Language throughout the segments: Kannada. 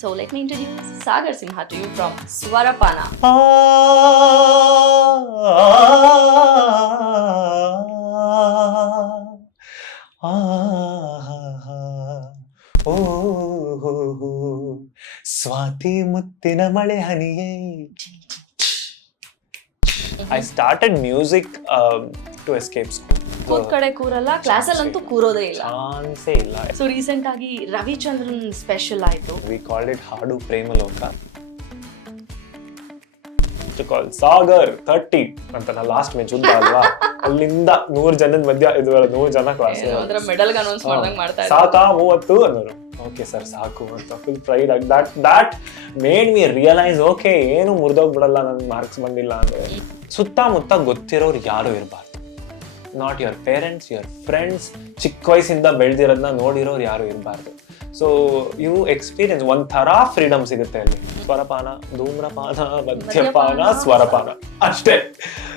So let me introduce Sagar Simha to you from Swarapana. Swati ಮುತ್ತಿನ ಮಳೆ ಹನಿಯೇ. I started music to escape school. ಕೂತ್ ಕಡೆ ಕೂರಲ್ಲ, ಕ್ಲಾಸಲ್ಲಂತೂ ಕೂರೋದೇ ಇಲ್ಲ. ಚಾನ್ಸೇ ಇಲ್ಲ. ಸೊ ರೀಸೆಂಟ್ ಆಗಿ ರವಿಚಂದ್ರನ್ ಸ್ಪೆಷಲ್ ಆಯ್ತು. We called it ಹಾಡು ಪ್ರೇಮಲೋಕ. ಕಾಲ್ ಸಾಗರ್ 30 ಅಂತ ಲಾಸ್ಟ್ ಮೆಚ್ ಉದ್ದ ಅಲ್ವಾ, ಅಲ್ಲಿಂದ 100 ಜನದ ಮಧ್ಯ ಇದು 100 ಜನ ಕ್ಲಾಸ್ ಮೆಡಲ್ ಅನೌನ್ಸ್ ಮಾಡ್ದಂಗ್ ಮಾಡ್ತಾ ಇದ್ದಾರೆ. ಸಾಕಾ 30 ಅನ್ನೋರು. ಓಕೆ ಸರ್ ಸಾಕು ಅಂತ ಫುಲ್ ಪ್ರೈಡ್ ಆಗಿ that made me realise okay ಏನು ಮುರಿದೋಗ್ಬಿಡಲ್ಲ, ನನ್ಗೆ ಮಾರ್ಕ್ಸ್ ಬಂದಿಲ್ಲ ಅಂದ್ರೆ. ಸುತ್ತಮುತ್ತ ಗೊತ್ತಿರೋರು ಯಾರು ಇರಬಾರ್ದು, not your parents, your friends, ಚಿಕ್ಕ ವಯಸ್ಸಿಂದ ಬೆಳೆದಿರೋದನ್ನ ನೋಡಿರೋರು ಯಾರು ಇರಬಾರ್ದು. ಸೊ ಯು ಎಕ್ಸ್ಪೀರಿಯನ್ಸ್ ಒಂಥರ ಫ್ರೀಡಮ್ ಸಿಗುತ್ತೆ ಅಲ್ಲಿ. ಸ್ವರಪಾನ, ಧೂಮ್ರಪಾನ, ಮದ್ಯಪಾನ, ಸ್ವರಪಾನ ಅಷ್ಟೇ.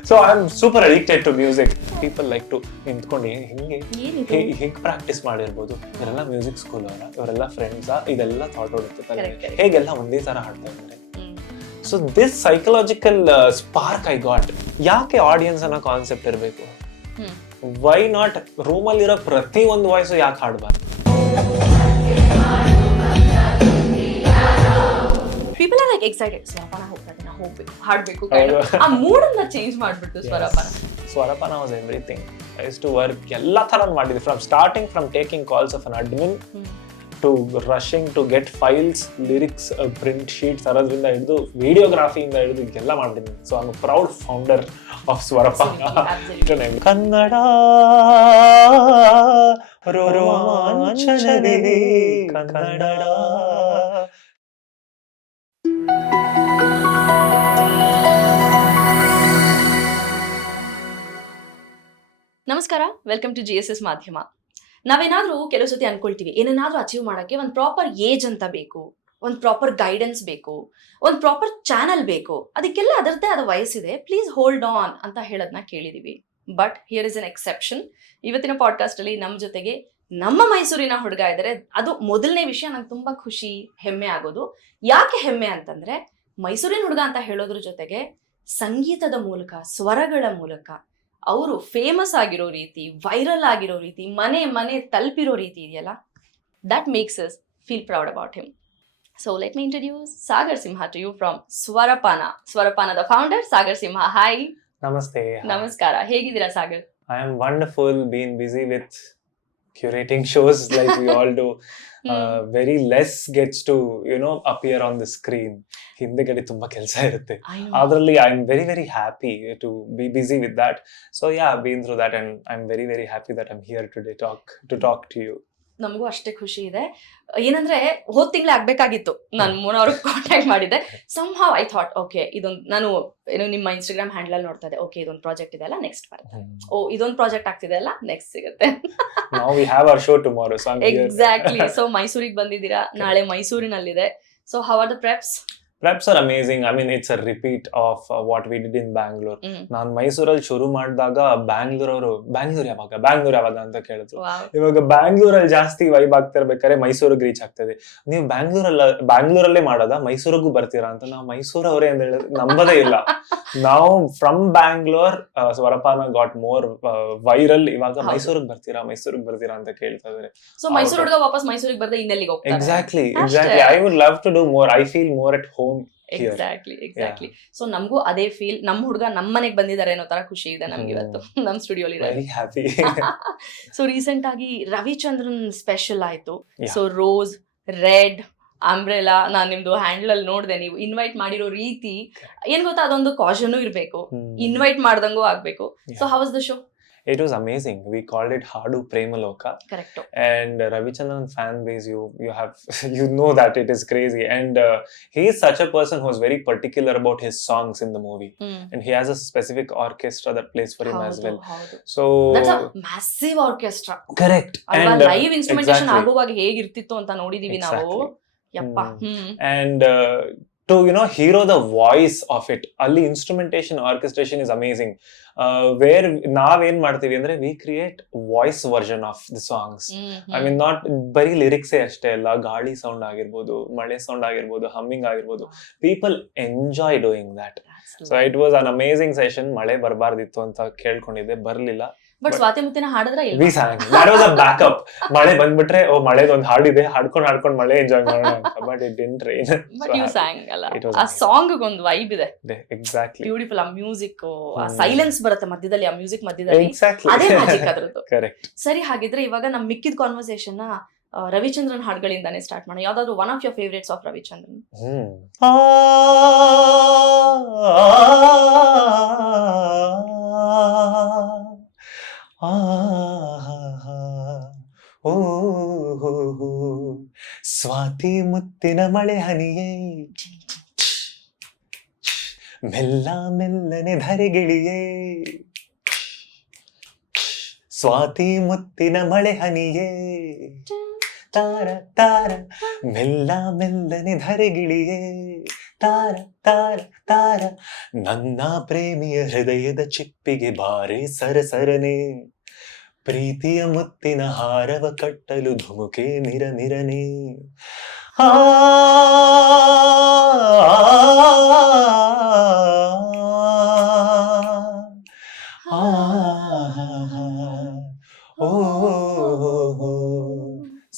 So I am super addicted to music. People like to ನಿಂತ್ಕೊಂಡು ಹಿಂಗೆ ಪ್ರಾಕ್ಟೀಸ್ ಮಾಡಿರ್ಬೋದು, ಇವರೆಲ್ಲ ಮ್ಯೂಸಿಕ್ ಸ್ಕೂಲ್ ಅವರ, ಇವರೆಲ್ಲ ಫ್ರೆಂಡ್ಸಾ, ಇದೆಲ್ಲ ಥಾಟ್ ಓಡುತ್ತೆ ಹೇಗೆಲ್ಲ ಒಂದೇ ತರ ಹಾಡ್ತಾ ಇದ್ದಾರೆ. So this psychological spark I got. ಯಾಕೆ ಆಡಿಯನ್ಸ್ ಅನ್ನೋ ಕಾನ್ಸೆಪ್ಟ್ ಇರಬೇಕು? ವೈ ನಾಟ್ ರೂಮಲ್ಲಿರೋ ಪ್ರತಿ ಒಂದು ವಾಯ್ಸು ಯಾಕೆ ಹಾಡಬಾರ್ದು? People are like excited, Swarapana ಹೋಗ್ಬೇಕು, ಹೋಗ್ಬೇಕು, ಹಾಡ್ಬೇಕು, ಆ ಮೂಡ್ ಅನ್ನ ಚೇಂಜ್ ಮಾಡ್ಬಿಟ್ಟು Swarapana. Swarapana was everything. I use to work ಎಲ್ಲ ತರ ಮಾಡಿದ್ವಿ, from taking calls of an admin to rushing to get files, lyrics, print sheets ಅದರಿಂದ ಹಿಡಿದು ವಿಡಿಯೋಗ್ರಾಫಿಯಿಂದ ಹಿಡಿದು ಎಲ್ಲ ಮಾಡಿದ್ದೀನಿ. So I am proud founder of Swarapana. Kannada ರೋಮಾಂಚನವೇ ಕನ್ನಡ. ನಮಸ್ಕಾರ, ವೆಲ್ಕಮ್ ಟು GSS ಮಾಧ್ಯಮ. ನಾವೇನಾದ್ರೂ ಕೆಲವು ಸತಿ ಅನ್ಕೊಳ್ತೀವಿ, ಏನನ್ನಾದ್ರೂ ಅಚೀವ್ ಮಾಡಕ್ಕೆ ಒಂದು ಪ್ರಾಪರ್ ಏಜ್ ಅಂತ ಬೇಕು, ಒಂದು ಪ್ರಾಪರ್ ಗೈಡೆನ್ಸ್ ಬೇಕು, ಒಂದು ಪ್ರಾಪರ್ ಚಾನಲ್ ಬೇಕು, ಅದಕ್ಕೆಲ್ಲ ಅದರದ್ದೇ ಆದ ವಯಸ್ಸಿದೆ, ಪ್ಲೀಸ್ ಹೋಲ್ಡ್ ಆನ್ ಅಂತ ಹೇಳೋದನ್ನ ಕೇಳಿದೀವಿ. But here is an exception. ಇವತ್ತಿನ ಪಾಡ್ಕಾಸ್ಟ್ ಅಲ್ಲಿ ನಮ್ಮ ಜೊತೆಗೆ ನಮ್ಮ ಮೈಸೂರಿನ ಹುಡುಗ ಇದ್ದಾರೆ. ಅದು ಮೊದಲನೇ ವಿಷಯ, ನಂಗೆ ತುಂಬಾ ಖುಷಿ, ಹೆಮ್ಮೆ ಆಗೋದು. ಯಾಕೆ ಹೆಮ್ಮೆ ಅಂತಂದ್ರೆ, ಮೈಸೂರಿನ ಹುಡುಗ ಅಂತ ಹೇಳೋದ್ರ ಜೊತೆಗೆ ಸಂಗೀತದ ಮೂಲಕ, ಸ್ವರಗಳ ಮೂಲಕ ಅವರು ಫೇಮಸ್ ಆಗಿರೋ ರೀತಿ, ವೈರಲ್ ಆಗಿರೋ ರೀತಿ, ಮನೆ ಮನೆ ತಲುಪಿರೋ ರೀತಿ ಇದೆಯಲ್ಲ, that makes us feel proud about him. So let me introduce Sagar Simha to you from Swarapana. ಸ್ವರಪಾನದ ಫೌಂಡರ್ ಸಾಗರ್ ಸಿಂಹ. ಹಾಯ್. ನಮಸ್ತೆ. ನಮಸ್ಕಾರ, ಹೇಗಿದ್ದೀರಾ Sagar? I am wonderful, been busy with curating shows like we all do. Very less gets to, appear on the screen. ಹಿಂದೆಗಡೆ ತುಂಬಾ ಕೆಲಸ ಇರುತ್ತೆ, ಅದರಲ್ಲಿ I am very very happy to be busy with that. So yeah, been through that and I am very very happy that I am here today to talk to you. ನಮಗೂ ಅಷ್ಟೇ ಖುಷಿ ಇದೆ. ಏನಂದ್ರೆ ಹೋದ್ ತಿಂಗಳೇ ಆಗ್ಬೇಕಾಗಿತ್ತು, ನಾನು ಅವ್ರಿಗೆ ಕಾಂಟ್ಯಾಕ್ಟ್ ಮಾಡಿದ್ದೆ. ಸಮ್ಹೌ ಐ ಥಾಟ್ ಓಕೆ, ಇದೊಂದು ನಾನು ನಿಮ್ಮ ಇನ್ಸ್ಟಾಗ್ರಾಮ್ ಹ್ಯಾಂಡಲ್ ಅಲ್ಲಿ ನೋಡ್ತಾ ಇದ್ದೆ, ಓಕೆ ಇದೊಂದು ಪ್ರಾಜೆಕ್ಟ್ ಇದೆ ಅಲ್ಲ, ನೆಕ್ಸ್ಟ್ ಬರುತ್ತೆ, ಇದೊಂದು ಪ್ರಾಜೆಕ್ಟ್ ಆಗ್ತಿದೆ ಅಲ್ಲ, ನೆಕ್ಸ್ಟ್ ಸಿಗುತ್ತೆ. Now we have our show tomorrow, so I'm here. Exactly. So ಮೈಸೂರಿಗೆ ಬಂದಿದ್ದೀರಾ, ನಾಳೆ ಮೈಸೂರಿನಲ್ಲಿದೆ. So how are the preps? Preps are amazing. I mean, it's a repeat of what we did in Bangalore. ನಾನು ಮೈಸೂರಲ್ಲಿ ಶುರು ಮಾಡಿದಾಗ ಬ್ಯಾಂಗ್ಳೂರ್ ಯಾವಾಗ ಅಂತ ಕೇಳಿದ್ರು. ಇವಾಗ ಬ್ಯಾಂಗ್ಳೂರಲ್ಲಿ ಜಾಸ್ತಿ ವೈಬ್ ಆಗ್ತಿರ್ಬೇಕಾದ್ರೆ ಮೈಸೂರಿಗೆ ರೀಚ್ ಆಗ್ತದೆ. ನೀವು ಬ್ಯಾಂಗ್ಳೂರಲ್ಲೇ ಮಾಡೋದಾ, ಮೈಸೂರಿಗೂ ಬರ್ತೀರಾ ಅಂತ. ನಾವು ಮೈಸೂರವರೇ ಅಂತ ಹೇಳಿದ್ರೆ ನಂಬದೇ ಇಲ್ಲ. ನಾವು from Bangalore, Swarapana got more viral. ಇವಾಗ ಮೈಸೂರಿಗೆ ಬರ್ತೀರಾ ಅಂತ ಕೇಳ್ತಾ ಇದ್ದಾರೆ. ಸೊ ಮೈಸೂರು ಹುಡುಗ ವಾಪಸ್ ಮೈಸೂರಿಗೆ ಬರ್ದೆ ಇನ್ನೆಲ್ಲಿಗೆ ಹೋಗ್ತಾರೆ? Exactly. I would love to do more. I feel more at home. Exactly. So ನಮಗೂ ಅದೇ ಫೀಲ್. ನಮ್ಮ ಹುಡುಗ ನಮ್ಮ ಮನೆಗೆ ಬಂದಿದ್ದಾರೆ ಅನ್ನೋ ತರ ಖುಷಿ ಇದೆ ನಮ್ಗೆ ಇವತ್ತು ನಮ್ಮ ಸ್ಟುಡಿಯೋಲಿ. ಸೊ ರೀಸೆಂಟ್ ಆಗಿ ರವಿಚಂದ್ರನ್ ಸ್ಪೆಷಲ್ ಆಯ್ತು. ಸೊ ರೋಸ್, ರೆಡ್, ಅಂಬ್ರೆಲಾ, ನಾನ್ ನಿಮ್ದು ಹ್ಯಾಂಡಲ್ ಅಲ್ಲಿ ನೋಡ್ದೆ, ನೀವು ಇನ್ವೈಟ್ ಮಾಡಿರೋ ರೀತಿ ಏನ್ ಗೊತ್ತಾ, ಅದೊಂದು ಕಾಷನ್ ಇರ್ಬೇಕು, ಇನ್ವೈಟ್ ಮಾಡ್ದಂಗೂ ಆಗ್ಬೇಕು. So how was the show? It was amazing. We called it ಹಾಡು Premaloka. Correct. And Ravichandran fan base, you have you know that it is crazy. And he is such a person who is very particular about his songs in the movie. And he has a specific orchestra that plays for him as well. So that's a massive orchestra. Correct. And live instrumentation ಆಗುವಾಗ ಹೇಗಿರ್ತಿತ್ತು ಅಂತ ನೋಡಿದೀವಿ ನಾವು. ಯಪ್ಪ. And to hear the voice of it. ಅಲ್ಲಿ instrumentation, orchestration is amazing. Where ನಾವೇನ್ ಮಾಡ್ತೀವಿ ಅಂದ್ರೆ we create voice version of the songs. I mean not ಬರೀ lyrics ಅಷ್ಟೇ ಅಲ್ಲ, ಗಾಳಿ ಸೌಂಡ್ ಆಗಿರ್ಬೋದು, ಮಳೆ ಸೌಂಡ್ ಆಗಿರ್ಬೋದು, ಹಮ್ಮಿಂಗ್ ಆಗಿರ್ಬೋದು, people enjoy doing that. So it was an amazing session. ಮಳೆ ಬರಬಾರ್ದಿತ್ತು ಅಂತ ಕೇಳ್ಕೊಂಡಿದ್ದೆ, ಬರ್ಲಿಲ್ಲ. ಬಟ್ ಸ್ವಾತಿ ಮುತ್ತಿನ ಹಾಡಿದ್ರ ಇಲ್ಲ? We sang. That was a backup. ಮಳೆ ಬಂದ್ಬಿಟ್ರೆ ಓ ಮಳೆದೊಂದು ಹಾಡಿದೆ, ಹಾಡ್ಕೊಂಡು ಮಳೆ ಎಂಜಾಯ್ ಮಾಡೋಣ ಅಂತ. But it didn't rain. But you sang ಅಲ್ಲ, It was ಆ ಸಾಂಗ್ ಒಂದು ವೈಬ್ ಇದೆ. Exactly. ಬ್ಯೂಟಿಫುಲ್. ಆ ಮ್ಯೂಸಿಕ್, ಆ ಸೈಲೆನ್ಸ್ ಬರುತ್ತೆ ಮಧ್ಯದಲ್ಲಿ, ಆ ಮ್ಯೂಸಿಕ್ ಮಧ್ಯದಲ್ಲಿ, Exactly. ಅದೇ ಮ್ಯಾಜಿಕ್ ಅದ್ರದ್ದು. Correct. ಸರಿ, ಹಾಗಿದ್ರೆ ಇವಾಗ ನಮ್ ಮಿಕ್ಕಿದ ಕಾನ್ವರ್ಸೇಷನ್ ರವಿಚಂದ್ರನ್ ಹಾಡುಗಳಿಂದಾನೇ ಸ್ಟಾರ್ಟ್ ಮಾಡೋಣ. ಯಾವ್ದಾದ್ರು one of your favourites of Ravichandran? ಸ್ವಾತಿ ಮುತ್ತಿನ ಮಳೆ ಹನಿಯೇ, ಮೆಲ್ಲ ಮೆಲ್ಲನೆ ಧರೆಗಿಳಿಯೇ, ಸ್ವಾತಿ ಮುತ್ತಿನ ಮಳೆ ಹನಿಯೇ, ತಾರ ತಾರ ಮೆಲ್ಲ ಮೆಲ್ಲನೆ ಧರೆಗಿಳಿಯೇ, ತಾರ ತಾರ ತಾರ ನನ್ನ ಪ್ರೇಮಿಯ ಹೃದಯದ ಚಿಪ್ಪಿಗೆ ಬಾರೆ ಸರಸರನೆ, ಪ್ರೀತಿಯ ಮುತ್ತಿನ ಹಾರವ ಕಟ್ಟಲು ಧುಮುಕೆ ಮಿರಮಿರನೆ.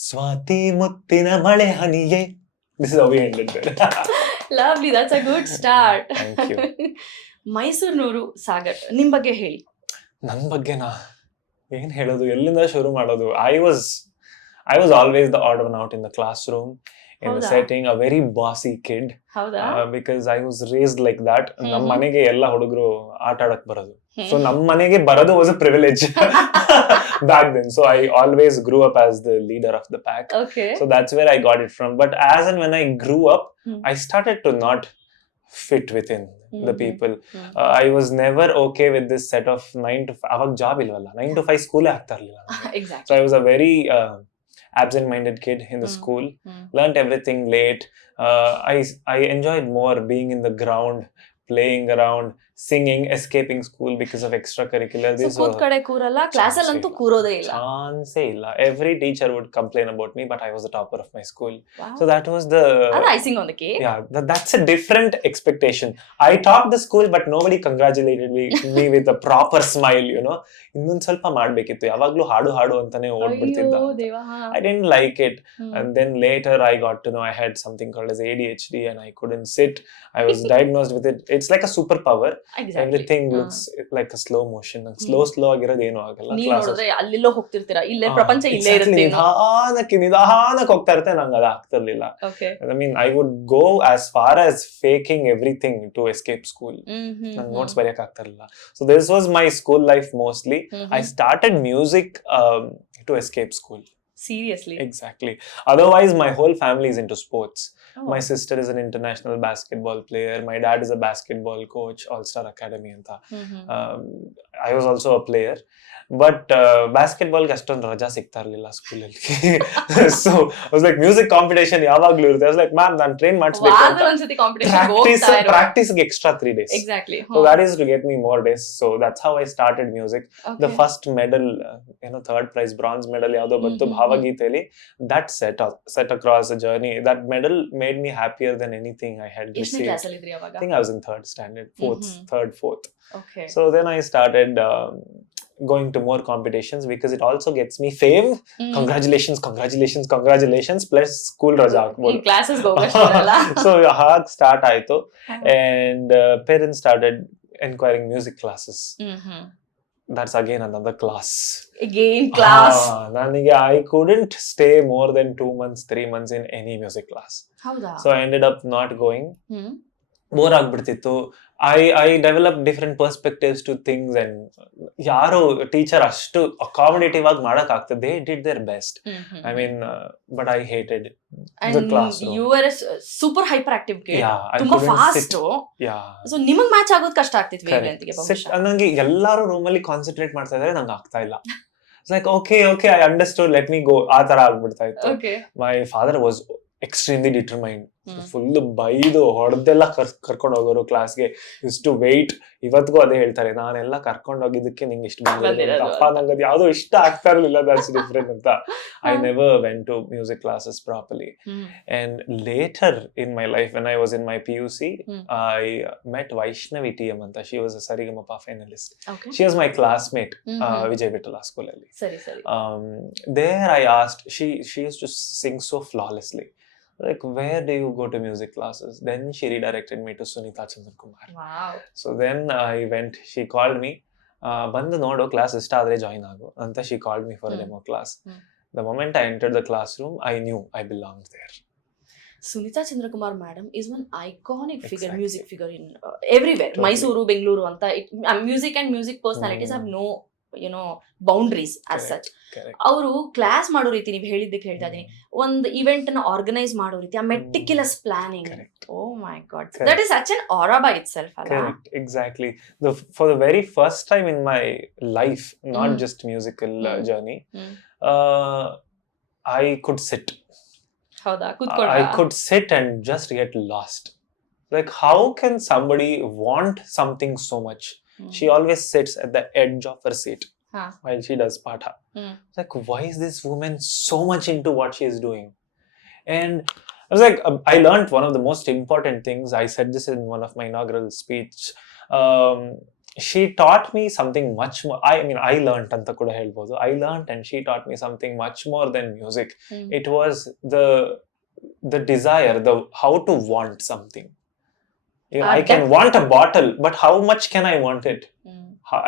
ಸ್ವಾತಿ ಮುತ್ತಿನ ಮಳೆ ಹನಿಯೇ. This is how we ended there. Lovely, that's a good start. Thank you. ಮೈಸೂರ್ನೂರು Sagar, ನಿಮ್ ಬಗ್ಗೆ ಹೇಳಿ. ನನ್ ಬಗ್ಗೆನಾ ಏನ್ ಹೇಳೋದು, ಎಲ್ಲಿಂದ ಶುರು ಮಾಡೋದು? I was always the odd one out in the classroom, in the ಹೌದಾ? setting, a very bossy kid, ಹೌದಾ? because I was raised like that. ನಮ್ಮ ಹ್ಮ್. ಮನೆಗೆ ಎಲ್ಲ ಹುಡುಗರು ಆಟ ಆಡಕ್ ಬರೋದು, so ನಮ್ಮ ಮನೆಗೆ ಬರೋದು was a privilege back then. So I always grew up as the leader of the pack. Okay. So that's where I got it from. But as and when I grew up, I started to not fit within the people. I was never okay with this set of 9 to 5. ಅವಾಗ ಜಾಬ್ ಇಲ್ವಲ್ಲ, 9 to 5 ಸ್ಕೂಲೇ ಆಗ್ತಾ ಇರ್ಲಿಲ್ಲ. So Exactly. I was a very absent-minded kid in the school. Learned everything late. I enjoyed more being in the ground, playing around, singing, escaping school because of extracurricular. So ಕೂತ್ ಕಡೆ ಕೂರಲ್ಲ, ಕ್ಲಾಸಲ್ಲಿ ಅಂತೂ ಕೂರೋದೇ ಇಲ್ಲ. Chance ಇಲ್ಲ. Every teacher would complain about me, but I was the topper of my school. Wow. So that was the ಅದು icing on the cake. yeah. That's a different expectation. I topped the school, but nobody congratulated me with a proper smile. ಇನ್ನೊಂದ್ ಸ್ವಲ್ಪ ಮಾಡ್ಬೇಕಿತ್ತು, ಯಾವಾಗ್ಲೂ ಹಾಡು ಹಾಡು ಅಂತಾನೆ ಓಡ್ಬಿಡ್ತಿದ್ದ. ಅಯ್ಯೋ ದೇವಾ. I didn't like it. And then later I got to know I had something called as ADHD and I couldn't sit. I was diagnosed with it. It's like a superpower. Exactly. Everything looks like a slow motion. Slow ಆಗಿರೋದು ಏನೂ ಆಗಲ್ಲ. ನೀವ್ ನೋಡಿದ್ರೆ ಅಲ್ಲೆಲ್ಲೋ ಹೋಗ್ತಿರ್ತೀರಾ, ಇಲ್ಲೇ ಪ್ರಪಂಚ ಇಲ್ಲೇ ಇರುತ್ತೆ. ನಿಧಾನಕ್ಕೆ ಹೋಗ್ತಾ ಇರುತ್ತೆ, ನಂಗೆ ಅದು ಆಗ್ತಿರ್ಲಿಲ್ಲ. Okay. I mean, I would go as far as faking everything to escape school. ನಂಗೆ ನೋಟ್ಸ್ ಬರೆಯಕ್ ಆಗ್ತಿರ್ಲಿಲ್ಲ. So this was my school life mostly. I started music to escape school. Seriously. Exactly. Otherwise, my whole family is into sports. Oh. My sister is an international basketball player. My dad is a basketball coach, All-Star Academy anta. I was also a player. But basketball ಗೆ ಅಷ್ಟೊಂದು ರಜಾ ಸಿಗ್ತಾ ಇರ್ಲಿಲ್ಲ ಸ್ಕೂಲಲ್ಲಿ. So I was like, music competition ಯಾವಾಗ್ಲೂ ಇರುತ್ತೆ. I was like, ma'am, ನಾನು ಟ್ರೈನ್ ಮಾಡಿಸ್ಬೇಕು ಅಂತ. ಒಂದ್ಸತಿ ಕಾಂಪಿಟೇಷನ್ ಹೋಗ್ತಾ ಇರೋ. Practice-ಗೆ extra 3 days. Exactly. So that is to get me more days. So that's how I started music. Okay. The first medal, third prize, bronze medal ಯಾವ್ದೋ ಬಂತು ಭಾವಗೀತೆಯಲ್ಲಿ. That set across a journey. That medal made me happier than anything I had ಎಷ್ಟನೇ received. ಕ್ಲಾಸ್ ಅಲ್ಲಿ ಇದ್ರಿ ಅವಾಗ? I think I was in 3rd standard, 4th. Okay. So then I started going to more competitions because it also gets me fame. Congratulations plus school raja ಹಾಕ್ಬೋದು. ಕ್ಲಾಸಸ್ ಹೋಗಷ್ಟಲ್ಲ. So ಹಾಗೆ ಸ್ಟಾರ್ಟ್ ಆಯ್ತು. And parents started enquiring music classes. That's again another class. Again class. ನನಗೆ I couldn't stay more than 2 months, 3 months in any music class. ಹೌದಾ? So I ended up not going. Bore ಆಗ್ಬಿಡ್ತಿತ್ತು. I developed different perspectives to things and ಯಾರು ಟೀಚರ್ ಅಷ್ಟು ಅಕಾಮಡೇಟಿವ್ ಆಗಿ ಮಾಡಕ್ ಆಗ್ತದೆ. They did their best. I mean, but I hated the classroom. You were a super hyperactive kid. Yeah, I ತುಂಬಾ couldn't fast. sit. Yeah. So ನಿಮಗ್ ಮ್ಯಾಚ್ ಆಗೋದು ಕಷ್ಟ ಆಗ್ತಿತ್ತು ವೇವ್ಲೆಂತ್ ಗೆ ಬಹುಶಃ. ನಂಗೆ ಎಲ್ಲಾರು ರೂಮ್ ಅಲ್ಲಿ ಕಾನ್ಸಂಟ್ರೇಟ್ ಮಾಡ್ತಾ ಇದ್ದಾರೆ, ನಂಗೆ ಆಗ್ತಾ ಇಲ್ಲ. It's like okay, I understood, let me go. ಆ ತರ ಆಗ್ಬಿಡ್ತಾ ಇತ್ತು. Okay. My father was extremely determined. Full ಬೈದು ಹೊಡೆದೆಲ್ಲ ಕರ್ಕೊಂಡು ಹೋಗೋರು ಕ್ಲಾಸ್ಗೆ. Used to wait. ಇವತ್ತಿಗೂ ಅದೇ ಹೇಳ್ತಾರೆ, ನಾನೆಲ್ಲ ಕರ್ಕೊಂಡು ಹೋಗಿದ್ದಕ್ಕೆ ನಿಂಗೆ ಇಷ್ಟು ಬಂದಿರೋದು. ಅಪ್ಪ ನಂಗೆ ಅದು ಯಾವುದೋ ಇಷ್ಟ ಆಗ್ತಾ ಇರಲಿಲ್ಲ, ದಟ್ಸ್ ಡಿಫ್ರೆಂಟ್ ಅಂತ. I never went to music classes properly. And later in my life, when I was in my PUC, I met Vaishnavi TM anta. She was a Saregama finalist. Okay. She was my classmate, Vijay Vittala School alli. Sari. There I asked, she used to sing so flawlessly. Like, where do you go to music classes? Then she redirected me to Sunita Chandrakumar. Wow. So then I went, she called me, ಬಂದು ನೋಡು ಕ್ಲಾಸ್ ಇಷ್ಟ ಆದ್ರೆ ಜಾಯಿನ್ ಆಗು ಅಂತ. she called me for a demo class. The moment I entered the classroom, I knew I belonged there. Sunita Chandrakumar madam is one iconic figure, Exactly. music figure in everywhere. Totally. Mysuru, Bengaluru anta. Music and music personalities have no, boundaries as such. Correct. ಅವರು ಕ್ಲಾಸ್ ಮಾಡೋ ರೀತಿ, ನೀವು ಹೇಳಿದ್ದಕ್ಕೆ ಹೇಳ್ತಾ ಇದೀನಿ, ಒಂದು ಇವೆಂಟ್ ನ ಆರ್ಗನೈಸ್ ಮಾಡೋ ರೀತಿ, ಆ meticulous planning. Correct. Oh my god, Correct. That is such an aura by itself ಅಲ್ಲ? Correct, exactly. For the very first time in my life, not just musical journey, I could sit. ಹೌದಾ? I ಕೂತ್ಕೊಳ್ಳ? could sit and just get lost. Like, how can somebody want something so much? She always sits at the edge of her seat while she does patha. Like, why is this woman so much into what she is doing? And I was like, I learned one of the most important things. I said this in one of my inaugural speech. She taught me something much more. I learned anta kuda helbodu. I learned and she taught me something much more than music. It was the desire, how to want something. I can want a bottle, but how much can I want it?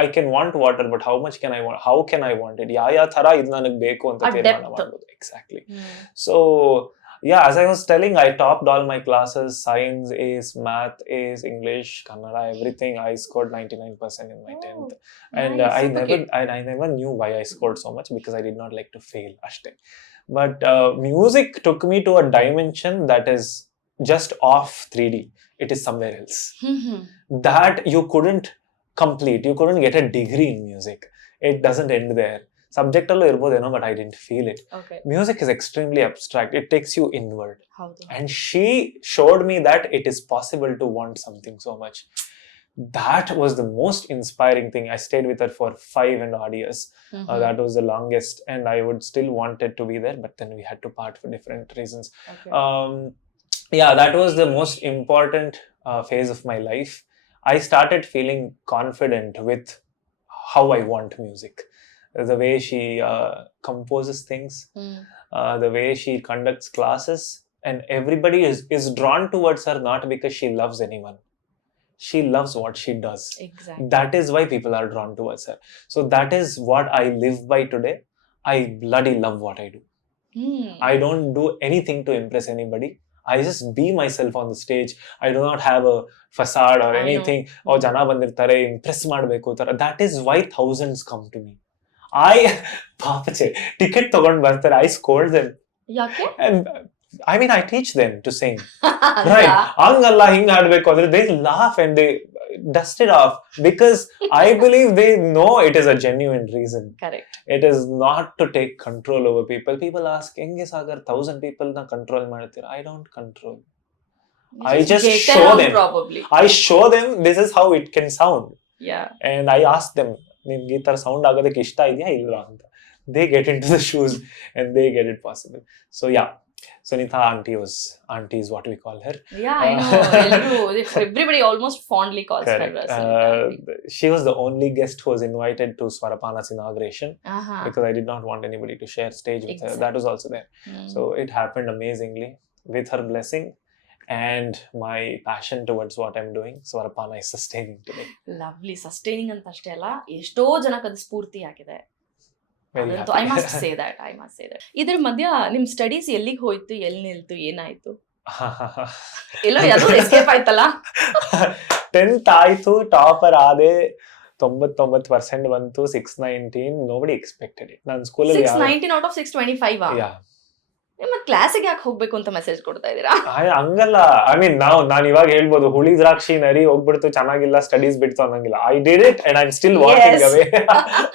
I can want water, but how much can I want? How can I want it? ಯಾವ ತರ ಇದು ನನಗೆ ಬೇಕು ಅಂತ ತೀರ್ಮಾನ ಮಾಡಬಹುದು. Exactly. So yeah, as I was telling, I topped all my classes: science A's, math A's, English, Kannada, everything. I scored 99% in my 10th. And I never knew why I scored so much, because I did not like to fail ashte. But music took me to a dimension that is just off 3D. It is somewhere else. That you couldn't complete. You couldn't get a degree in music. It doesn't end there. Subject allo irboದೇನೋ, but I didn't feel it. Okay. Music is extremely abstract. It takes you inward. ಹೌದು. And she showed me that it is possible to want something so much. That was the most inspiring thing. I stayed with her for 5.5 years. That was the longest, and I would still wanted to be there, but then we had to part for different reasons. Okay. Yeah, that was the most important phase of my life. I started feeling confident with how I want music. The way she composes things, the way she conducts classes, and everybody is drawn towards her not because she loves anyone. She loves what she does. Exactly. That is why people are drawn towards her. So that is what I live by today. I bloody love what I do. I don't do anything to impress anybody. I just be myself on the stage. I do not have a facade or anything. Oh, jana bandirtare, impress ಮಾಡಬೇಕು ತರ. That is why thousands come to me. ಪಾಪಚೆ ಟಿಕೆಟ್ ತಗೊಂಡ್ ಬರ್ತಾರೆ. I scold them. ಯಾಕೆ? And I teach them to sing. Right? ಹಂಗಲ್ಲ, ಹಿಂಗ್ ಆಡ್ಬೇಕು ಅಂದ್ರೆ they laugh and they dust it off, because I believe they know it is a genuine reason. Correct. It is not to take control over people. People ask, ಹೆಂಗೆ ಸಾಗರ್ 1000 people na control ಮಾಡ್ತೀರಾ? I don't control. I just show them. Probably. I show them this is how it can sound. Yeah. And I ask them, ನಿಮ್ಗೆ ಈ ತರ ಸೌಂಡ್ ಆಗೋದಕ್ಕೆ ಇಷ್ಟ ಇದೆಯಾ ಇಲ್ವಾ ಅಂತ. They get into the shoes and they get it possible. So yeah, Sunita auntie is what we call her. Yeah, I know. Everybody almost fondly calls her Sunita auntie. She was the only guest who was invited to Swarapana's inauguration, because I did not want anybody to share stage with her. That was also there. So it happened amazingly with her blessing and my passion towards what I'm doing. Swarapana is sustaining today. Lovely. Sustaining ಅಂತ ಅಷ್ಟೇ ಅಲ್ಲ, ಎಷ್ಟೋ ಜನಕ್ಕೆ ಅದು ಸ್ಫೂರ್ತಿ ಆಗಿದೆ. Very happy. I must say that. ಇದ್ರ ಮಧ್ಯ ನಿಮ್ ಸ್ಟಡೀಸ್ ಎಲ್ಲಿಗೆ ಹೋಯ್ತು, ಎಲ್ಲಿ ನಿಲ್ತು, ಏನಾಯ್ತು? ಎಲ್ಲೋ ಯಾವ್ದೋ ಎಸ್ಕೇಪ್ ಆಯ್ತಲ್ಲ? 10th ಆಯ್ತು, ಟಾಪರ್ ಆದೆ, 99% ಬಂತು, 619. Nobody expected it. ನಾನು ಸ್ಕೂಲಲ್ಲಿ 619 out of 625. Yeah. ಮತ್ತೆ ಕ್ಲಾಸಿಗೆ ಯಾಕೆ ಹೋಗ್ಬೇಕು ಅಂತ ಮೆಸೇಜ್ ಕೊಡ್ತಾ ಇದೀರಾ? ಹಂಗಲ್ಲ, ಐ ಮೀನ್ ನಾನ್ ಇವಾಗ ಹೇಳ್ಬೋದು ಹುಳಿ ದ್ರಾಕ್ಷಿ ನರಿ ಹೋಗ್ಬಿಡ್ತು ಚೆನ್ನಾಗಿಲ್ಲ ಸ್ಟಡೀಸ್ ಬಿಡ್ತು ಅನ್ನಂಗಿಲ್ಲ. I did it and I am still walking Yes. ಅವೇ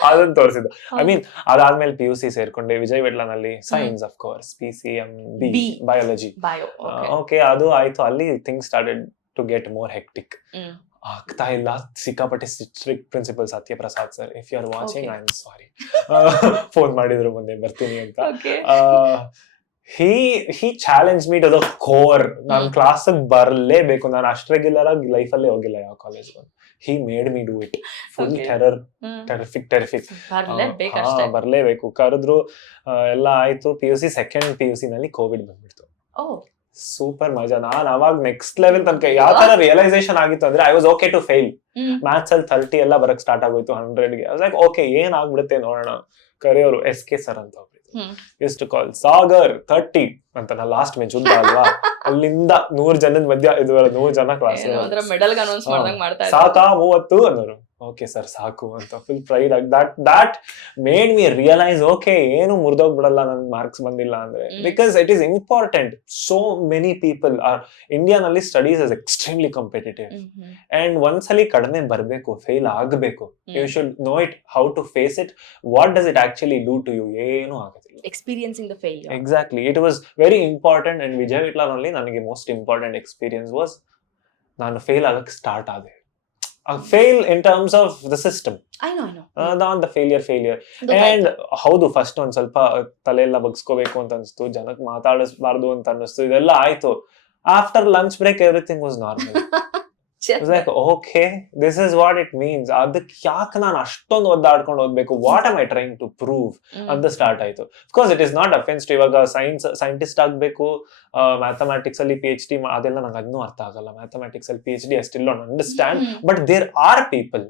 ಅದನ್ನ ತೋರಿಸಿದ್ದು. ಐ ಮೀನ್ ಅದಾದ್ಮೇಲೆ PUC ಸೇರ್ಕೊಂಡೆ ವಿಜಯ್ ವಿಟ್ಲನಲ್ಲಿ, science of course, PCM B. Biology. Bio. Okay, ಅದು ಆಯ್ತು. ಅಲ್ಲಿ things started to get more hectic. ಆಗ್ತಾ ಇಲ್ಲ. ಸಿಕ್ಕಾಪಟ್ಟೆ strict principal Satyaprasad sir, if you are watching I am sorry, phone ಮಾಡಿದ್ರು ಮುಂದೆ ಬರ್ತೀನಿ ಅಂತ. he challenged me to the core. ನಾನು ಕ್ಲಾಸ್ ಬರ್ಲೇಬೇಕು, ನಾನು ಅಷ್ಟು ರೆಗ್ಯುಲರ್ ಆಗಿ ಲೈಫ್ ಅಲ್ಲೇ ಹೋಗಿಲ್ಲ ಯಾವ college. he made me do it. full terror, terrific. ಬರ್ಲೇಬೇಕು. ಕರೆದ್ರು, ಎಲ್ಲ ಆಯ್ತು. PUC ಸೆಕೆಂಡ್ PUC ನಲ್ಲಿ ಕೋವಿಡ್ ಬಂದ್ಬಿಡ್ತು. ಸೂಪರ್ ಮಜಾ. ನಾನ್ ಅವಾಗ ನೆಕ್ಸ್ಟ್ ಲೆವೆಲ್ ತನಕ ಯಾವ ತರ ರಿಯಲೈಸೇಷನ್ ಆಗಿತ್ತು ಅಂದ್ರೆ, I was okay to fail. Maths ಅಲ್ಲಿ 30 ಎಲ್ಲ ಬರಕ್ ಸ್ಟಾರ್ಟ್ ಆಗೋಯ್ತು 100ಗೆ. ಲೈಕ್ ಓಕೆ, ಏನ್ ಆಗ್ಬಿಡುತ್ತೆ ನೋಡೋಣ. ಕರೆಯೋರು SK ಸರ್ ಅಂತ ಯೂಸ್ ಟು ಕಾಲ್ ಸಾಗರ್ 30 ಅಂತ. ನಾ ಲಾಸ್ಟ್ ಬೆಂಚ್ ಉದ್ದ ಅಲ್ವಾ, ಅಲ್ಲಿಂದ 100 ಜನದ ಮಧ್ಯ ಇದು 100 ಜನ ಕ್ಲಾಸ್. ಸಾಕಾ 30 ಅನ್ನೋರು. ಓಕೆ ಸರ್ ಸಾಕು ಅಂತ ಫುಲ್ ಪ್ರೈಡ್ ಆಗಿ. That made me realise, okay ಏನು ಮುರಿದೋಗ್ಬಿಡಲ್ಲ ನನ್ ಮಾರ್ಕ್ಸ್ ಬಂದಿಲ್ಲ ಅಂದ್ರೆ, because it is important. So many people are ಇಂಡಿಯಾನಲ್ಲಿ studies is extremely competitive and ಒಂದ್ಸಲಿ ಕಡಿಮೆ ಬರ್ಬೇಕು, ಫೇಲ್ ಆಗಬೇಕು. You should know it, how to face it, what does it actually do to you. ಏನು ಆಗೋದಿಲ್ಲ. Experiencing the failure. Exactly, it was very important. And Vijay ವಿಟ್ಲನಲ್ಲಿ ನನಗೆ ಮೋಸ್ಟ್ ಇಂಪಾರ್ಟೆಂಟ್ ಎಕ್ಸ್ಪೀರಿಯನ್ಸ್ ವಾಸ್, ನಾನು ಫೇಲ್ ಆಗಕ್ಕೆ ಸ್ಟಾರ್ಟ್ ಆದೆ. fail in terms of the system. I know. Not the failure. And ಹೌದು, ಫಸ್ಟ್ ಒಂದ್ ಸ್ವಲ್ಪ ತಲೆ ಎಲ್ಲ ಬಗ್ಸ್ಕೋಬೇಕು ಅಂತ ಅನ್ಸ್ತು, ಜನಕ್ಕೆ ಮಾತಾಡಿಸ್ಬಾರ್ದು ಅಂತ ಅನ್ನಿಸ್ತು, ಇದೆಲ್ಲ ಆಯ್ತು. After lunch break everything was normal. It's like, okay, this is what it means. ಅದಕ್ಕೆ ಯಾಕೆ ನಾನು ಅಷ್ಟೊಂದು ಒದ್ದಾಡ್ಕೊಂಡು ಓದ್ಬೇಕು, what am I trying to prove ಅಂತ ಸ್ಟಾರ್ಟ್ ಆಯ್ತು. Of course it is not offence. ಇವಾಗ ಸೈಂಟಿಸ್ಟ್ ಆಗ್ಬೇಕು, ಮ್ಯಾಥಮೆಟಿಕ್ಸ್ ಅಲ್ಲಿ PhD, ಅದೆಲ್ಲ ನಂಗೆ ಅದನ್ನೂ ಅರ್ಥ ಆಗಲ್ಲ. ಮ್ಯಾಥಮೆಟಿಕ್ಸ್ ಅಲ್ಲಿ PhD I still don't understand. But there are people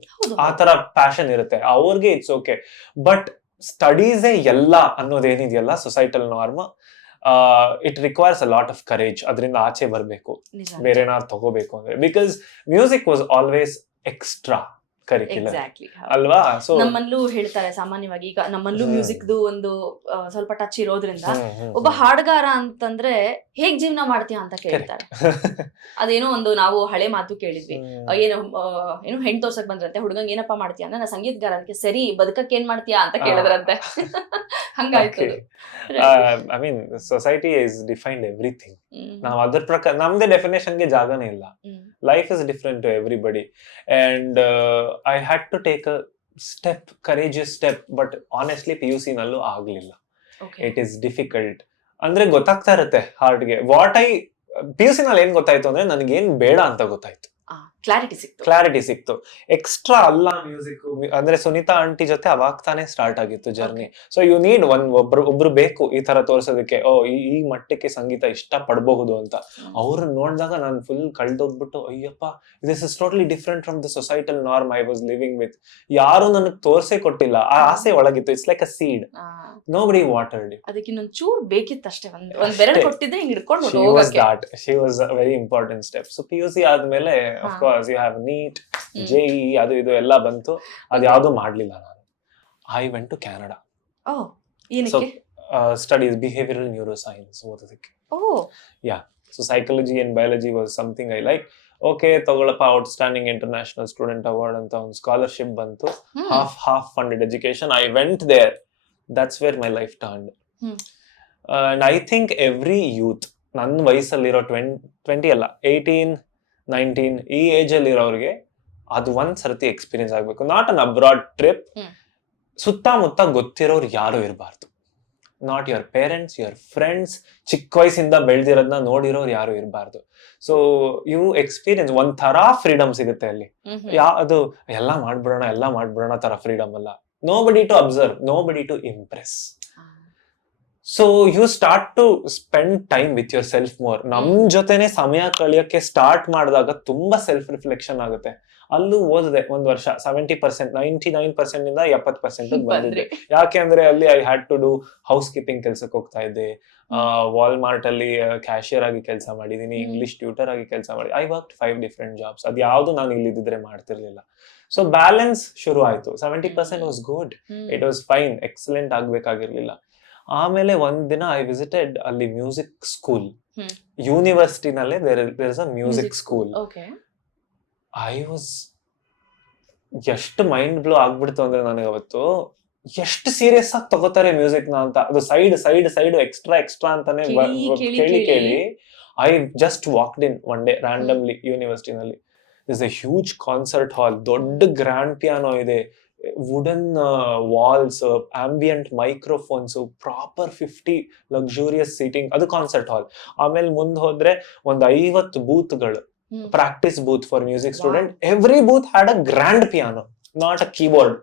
ಆ ತರ ಪ್ಯಾಷನ್ ಇರುತ್ತೆ, ಅವ್ರಿಗೆ ಇಟ್ಸ್ ಓಕೆ. ಬಟ್ ಸ್ಟಡೀಸೇ ಎಲ್ಲ ಅನ್ನೋದೇನಿದೆಯಲ್ಲ societal norm, it requires a lot of courage. ಅದರಿಂದ ಆಚೆ ಬರಬೇಕು, ಬೇರೆ ಏನಾದ್ರು ತಗೋಬೇಕು ಅಂದ್ರೆ. Because music was always extracurricular ಅಲ್ವಾ. ಸೊ ನಮ್ಮಲ್ಲೂ ಹೇಳ್ತಾರೆ ಸಾಮಾನ್ಯವಾಗಿ, ಈಗ ನಮ್ಮಲ್ಲೂ ಮ್ಯೂಸಿಕ್ ಒಂದು ಸ್ವಲ್ಪ ಟಚ್ ಇರೋದ್ರಿಂದ, ಒಬ್ಬ ಹಾಡುಗಾರ ಅಂತಂದ್ರೆ ಹೇಗ್ ಜೀವನ ಮಾಡ್ತೀಯ ಅಂತ ಕೇಳ್ತಾರೆ. ಅದೇನೋ ಒಂದು ನಾವು ಹಳೆ ಮಾತು ಕೇಳಿದ್ವಿ, ಏನು ಹೆಣ್ ತೋರ್ಸಕ್ ಬಂದ್ರಂತೆ, ಹುಡುಗಂಗ್ ಏನಪ್ಪಾ ಮಾಡ್ತೀಯ ಅಂದ್ರೆ, ನಾ ಸಂಗೀತಗಾರ. ಅದಕ್ಕೆ ಸರಿ, ಬದುಕಕ್ ಏನ್ ಮಾಡ್ತೀಯಾ ಅಂತ ಕೇಳಿದ್ರಂತೆ. ಹಂಗಾಯ್ತು. I mean society is defined everything. ನಾವು ಅದ್ರ ಪ್ರಕಾರ ನಮ್ದೇ ಡೆಫಿನೇಷನ್ಗೆ ಜಾಗನೇ ಇಲ್ಲ. Life is different to everybody. And I had to take a step, courageous step. But honestly PUC ನಲ್ಲೂ ಆಗ್ಲಿಲ್ಲ. It is difficult. ಅಂದ್ರೆ ಗೊತ್ತಾಗ್ತಾ ಇರುತ್ತೆ ಹಾರ್ಟ್ಗೆ. PUC ನಲ್ಲಿ ಏನ್ ಗೊತ್ತಾಯ್ತು ಅಂದ್ರೆ, ನನಗೇನ್ ಬೇಡ ಅಂತ ಗೊತ್ತಾಯ್ತು. ಕ್ಲಾರಿಟಿ ಸಿಕ್ತು. ಎಕ್ಸ್ಟ್ರಾ ಅಲ್ಲ ಮ್ಯೂಸಿಕ್ ಅಂದ್ರೆ. ಸುನೀತಾ ಆಂಟಿ ಜೊತೆ ಅವಾಗ ತಾನೇ ಸ್ಟಾರ್ಟ್ ಆಗಿತ್ತು ಜರ್ನಿ. ಸೊ ಯು ನೀಡ್ ಒಬ್ರು ಬೇಕು ಈ ತರ ತೋರ್ಸೋದಕ್ಕೆ, ಈ ಮಟ್ಟಕ್ಕೆ ಸಂಗೀತ ಇಷ್ಟ ಪಡಬಹುದು ಅಂತ. ಅವ್ರನ್ನ ನೋಡಿದಾಗ ನಾನು ಫುಲ್ ಕಳ್ದೋಗ್ಬಿಟ್ಟು, ಅಯ್ಯಪ್ಪ, this is totally different from the societal norm I was living with. ಯಾರು ನನಗೆ ತೋರ್ಸೇ ಕೊಟ್ಟಿಲ್ಲ, ಆ ಆಸೆ ಒಳಗಿತ್ತು. It's like a seed, nobody watered it. ಅದಕ್ಕೆ ಇನ್ನೊಂದು ಚೂರು ಬೇಕಿತ್ತು ಅಷ್ಟೇ, ಒಂದು ಬೆರಳು ಕೊಟ್ಟಿದ್ರೆ ಹಿಂಗ್ ಹಿಡ್ಕೊಂಡು she was a very important step. So PUC ಆದ್ಮೇಲೆ of course you have NEET, JEE, ಅದು ಇದು ಎಲ್ಲ ಬಂತು. ಅದು ಯಾವುದು ಮಾಡ್ಲಿಲ್ಲ ನಾನು. I went to Canada. ಏನಕ್ಕೆ? Studies behavioral neuroscience ಓದೋದಕ್ಕೆ. Yeah, so psychology and biology was something I like. Okay, ತಗೊಳಪ್ಪ, ಔಟ್ಸ್ಟ್ಯಾಂಡಿಂಗ್ ಇಂಟರ್ನ್ಯಾಷನಲ್ ಸ್ಟೂಡೆಂಟ್ ಅವಾರ್ಡ್ ಅಂತ ಒಂದು ಸ್ಕಾಲರ್ಶಿಪ್ ಬಂತು. half funded education. I went there. That's where my life turned. And I think every youth, ನನ್ನ ವಯಸ್ಸಲ್ಲಿರೋ 20 ಅಲ್ಲ 18, 19 ಈ ಏಜ್ ಅಲ್ಲಿ ಇರೋರಿಗೆ ಅದು ಒಂದ್ ಸರ್ತಿ ಎಕ್ಸ್ಪೀರಿಯನ್ಸ್ ಆಗ್ಬೇಕು. Not an abroad trip. ಸುತ್ತಮುತ್ತ ಗೊತ್ತಿರೋರು ಯಾರು ಇರಬಾರ್ದು. Not your parents, your friends, ಚಿಕ್ಕ ವಯಸ್ಸಿಂದ ಬೆಳೆದಿರೋದನ್ನ ನೋಡಿರೋರು ಯಾರು ಇರಬಾರ್ದು. ಸೊ ಯು ಎಕ್ಸ್ಪೀರಿಯನ್ಸ್ ಒಂಥರ ಫ್ರೀಡಮ್ ಸಿಗುತ್ತೆ ಅಲ್ಲಿ. ಅದು ಎಲ್ಲ ಮಾಡ್ಬಿಡೋಣ ತರ ಫ್ರೀಡಮ್ ಅಲ್ಲ. Nobody to observe, nobody to impress. So you start to spend time with yourself more. ನಮ್ ಜೊತೆನೆ ಸಮಯ ಕಳಿಯಕ್ಕೆ ಸ್ಟಾರ್ಟ್ ಮಾಡಿದಾಗ ತುಂಬಾ ಸೆಲ್ಫ್ ರಿಫ್ಲೆಕ್ಷನ್ ಆಗುತ್ತೆ. ಅಲ್ಲೂ ಓದಿದೆ ಒಂದ್ ವರ್ಷ 70%, 99% ಇಂದ 70% ಬಂದಿದೆ. ಯಾಕೆ ಅಂದ್ರೆ ಅಲ್ಲಿ I had to do housekeeping ಕೆಲ್ಸಕ್ಕೆ ಹೋಗ್ತಾ ಇದ್ದೆ. ವಾಲ್ಮಾರ್ಟ್ ಅಲ್ಲಿ ಕ್ಯಾಶಿಯರ್ ಆಗಿ ಕೆಲಸ ಮಾಡಿದೀನಿ, ಇಂಗ್ಲಿಷ್ ಟ್ಯೂಟರ್ ಆಗಿ ಕೆಲಸ ಮಾಡಿ. I worked 5 different jobs. ಅದು ಯಾವ್ದು ನಾನು ಇಲ್ಲಿದ್ದಿದ್ರೆ ಮಾಡ್ತಿರ್ಲಿಲ್ಲ. ಸೊ ಬ್ಯಾಲೆನ್ಸ್ ಶುರು ಆಯ್ತು. 70% was good, it was fine, excellent ಆಗ್ಬೇಕಾಗಿರ್ಲಿಲ್ಲ. ಆಮೇಲೆ ಒಂದ್ ದಿನ ಐ ವಿಸಿಟೆಡ್ ಅಲ್ಲಿ ಮ್ಯೂಸಿಕ್ ಸ್ಕೂಲ್, ಹ್ಮ್. ಯೂನಿವರ್ಸಿಟಿನಲ್ಲೇ there is a music school. Okay. I was ಎಷ್ಟು ಮೈಂಡ್ ಬ್ಲೋ ಆಗ್ಬಿಡ್ತು ಅಂದ್ರೆ ನನಗೆ ಅವತ್ತು ಎಷ್ಟು ಸೀರಿಯಸ್ ಆಗಿ ತಗೋತಾರೆ ಮ್ಯೂಸಿಕ್ ನ ಅಂತ. ಅದು ಸೈಡ್ ಸೈಡ್ ಸೈಡ್ ಎಕ್ಸ್ಟ್ರಾ ಅಂತಾನೆ ಕೇಳಿ ಕೇಳಿ I just walked in one day randomly ಯೂನಿವರ್ಸಿಟಿನಲ್ಲಿ. This a huge concert hall, ದೊಡ್ಡ ಗ್ರ್ಯಾಂಡ್ ಪಿಯಾನೋ ಇದೆ, wooden walls, ambient microphones, proper 50 luxurious seating, ಅದು ಕಾನ್ಸರ್ಟ್ ಹಾಲ್. ಆಮೇಲೆ ಮುಂದೆ ಹೋದ್ರೆ ಒಂದು 50 ಬೂತ್ಗಳು, practice booth for music student. Every booth had a grand piano, not a keyboard,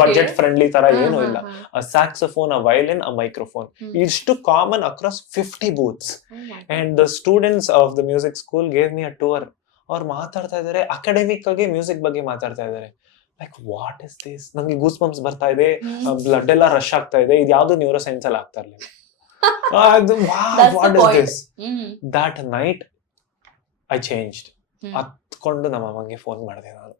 budget friendly ತರ ಏನೂ ಇಲ್ಲ. a saxophone, a violin, a microphone. ಇಷ್ಟು common across 50 booths. And the students of the music school gave me a tour. ಅವ್ರು ಮಾತಾಡ್ತಾ ಇದಾರೆ, ಅಕಾಡೆಮಿಕ್ ಆಗಿ ಮ್ಯೂಸಿಕ್ ಬಗ್ಗೆ ಮಾತಾಡ್ತಾ ಇದಾರೆ. Like what is this? ನಂಗೆ ಗೂಸ್ ಬಂಪ್ಸ್ ಬರ್ತಾ ಇದೆ, ಬ್ಲಡ್ ಎಲ್ಲ ರಶ್ ಆಗ್ತಾ ಇದೆ. ಇದು ಯಾವ್ದು ನ್ಯೂರೋ ಸೈನ್ಸ್ ಅಲ್ಲಿ ಆಗ್ತಾ ಇರ್ಲಿಲ್ಲ. What is this? That night I changed. ಹತ್ಕೊಂಡು ನಮ್ಮ ಅಮ್ಮಂಗೆ ಫೋನ್ ಮಾಡಿದೆ ನಾನು.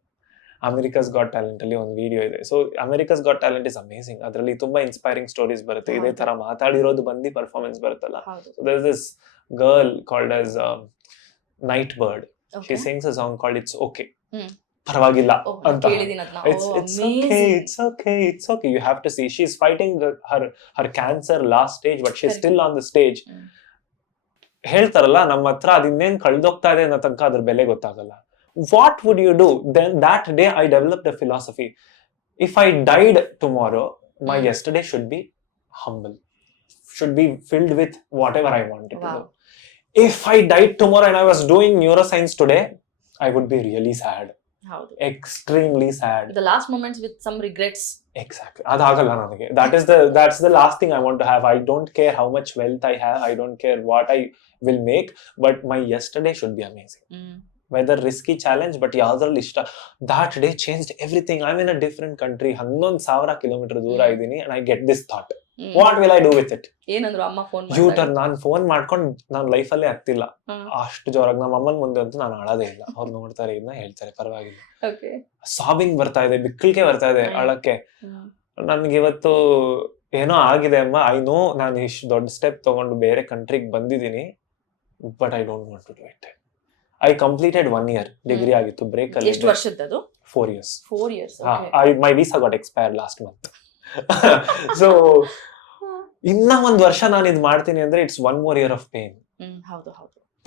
ಅಮೆರಿಕಾಸ್ ಗಾಟ್ ಟ್ಯಾಲೆಂಟ್ ಅಲ್ಲಿ ಒಂದು ವಿಡಿಯೋ ಇದೆ. So America's got talent is amazing. ಅದರಲ್ಲಿ ತುಂಬಾ ಇನ್ಸ್ಪೈರಿಂಗ್ ಸ್ಟೋರೀಸ್ ಬರುತ್ತೆ. ಇದೇ ತರ ಮಾತಾಡಿರೋದು ಬಂದು ಪರ್ಫಾರ್ಮೆನ್ಸ್ ಬರುತ್ತಲ್ಲ. So there's this girl called as Night Bird. She sings a song called It's Okay. ಪರವಾಗಿಲ್ಲ ಅಂತ. It's okay. You have to see. She's fighting her cancer last stage, but she's still on the stage. ಹೇಳ್ತಾರಲ್ಲ, ನಮ್ಮ ಹತ್ರ ಅದಿನ್ನೇನ್ ಕಳ್ದೋಗ್ತಾ ಇದೆ ಅನ್ನೋ ತನಕ ಅದ್ರ ಬೆಲೆ ಗೊತ್ತಾಗಲ್ಲ. What would you do? Then that day I developed a philosophy. If I died tomorrow, my yesterday should be humble, should be filled with whatever I wanted to do. If I died tomorrow and I was doing neuroscience today, I would be really sad. Extremely sad. The last moments with some regrets. Exactly. Adagalla nanage. That's the last thing I want to have. I don't care how much wealth I have. I don't care what I will make, but my yesterday should be amazing. Whether risky challenge, but ಯಾವ್ದ್ರಲ್ಲಿ ಇಷ್ಟ. That day changed everything. I'm in a different country, 11,000 kilometre ದೂರ ಇದ್ದೀನಿ, and I get this thought. What will I do with it? ಏನಂದ್ರು ಅಮ್ಮ ಫೋನ್ ಯು ಟರ್ನ್. ನಾನು ಫೋನ್ ಮಾಡ್ಕೊಂಡು ನಾನು ಲೈಫಲ್ಲೇ ಆಗ್ತಿಲ್ಲ ಅಷ್ಟು ಜೋರಾಗಿ. ನಮ್ಮ ಅಮ್ಮನ ಮುಂದೆ ಅಂತೂ ನಾನು ಅಳೋದೇ ಇಲ್ಲ. ಅವ್ರು ನೋಡ್ತಾರೆ, ಇದನ್ನ ಹೇಳ್ತಾರೆ, ಪರವಾಗಿಲ್ಲ. ಸಾಬಿಂಗ್ ಬರ್ತಾ ಇದೆ, ಬಿಕ್ಕಳಿಗೆ ಬರ್ತಾ ಇದೆ, ಅಳಕ್ಕೆ. ನನ್ಗೆ ಇವತ್ತು ಏನೋ ಆಗಿದೆ ಅಮ್ಮ, ಐ ನೋ ನಾನು ಇಷ್ಟು ದೊಡ್ಡ ಸ್ಟೆಪ್ ತಗೊಂಡು ಬೇರೆ ಕಂಟ್ರಿಗೆ ಬಂದಿದ್ದೀನಿ, but I don't want to do it. I completed 1 year degree ಆಗಿತ್ತು, ಬ್ರೇಕ್ ಅಲ್ಲಿ. ಎಷ್ಟು ವರ್ಷದ್ದು? 4 years. 4 years. My visa got expired last month. So ಇನ್ನ ಒಂದ್ ವರ್ಷ ನಾನು ಇದು ಮಾಡ್ತೀನಿ ಅಂದ್ರೆ it's 1 more year of pain. ಹೌದು.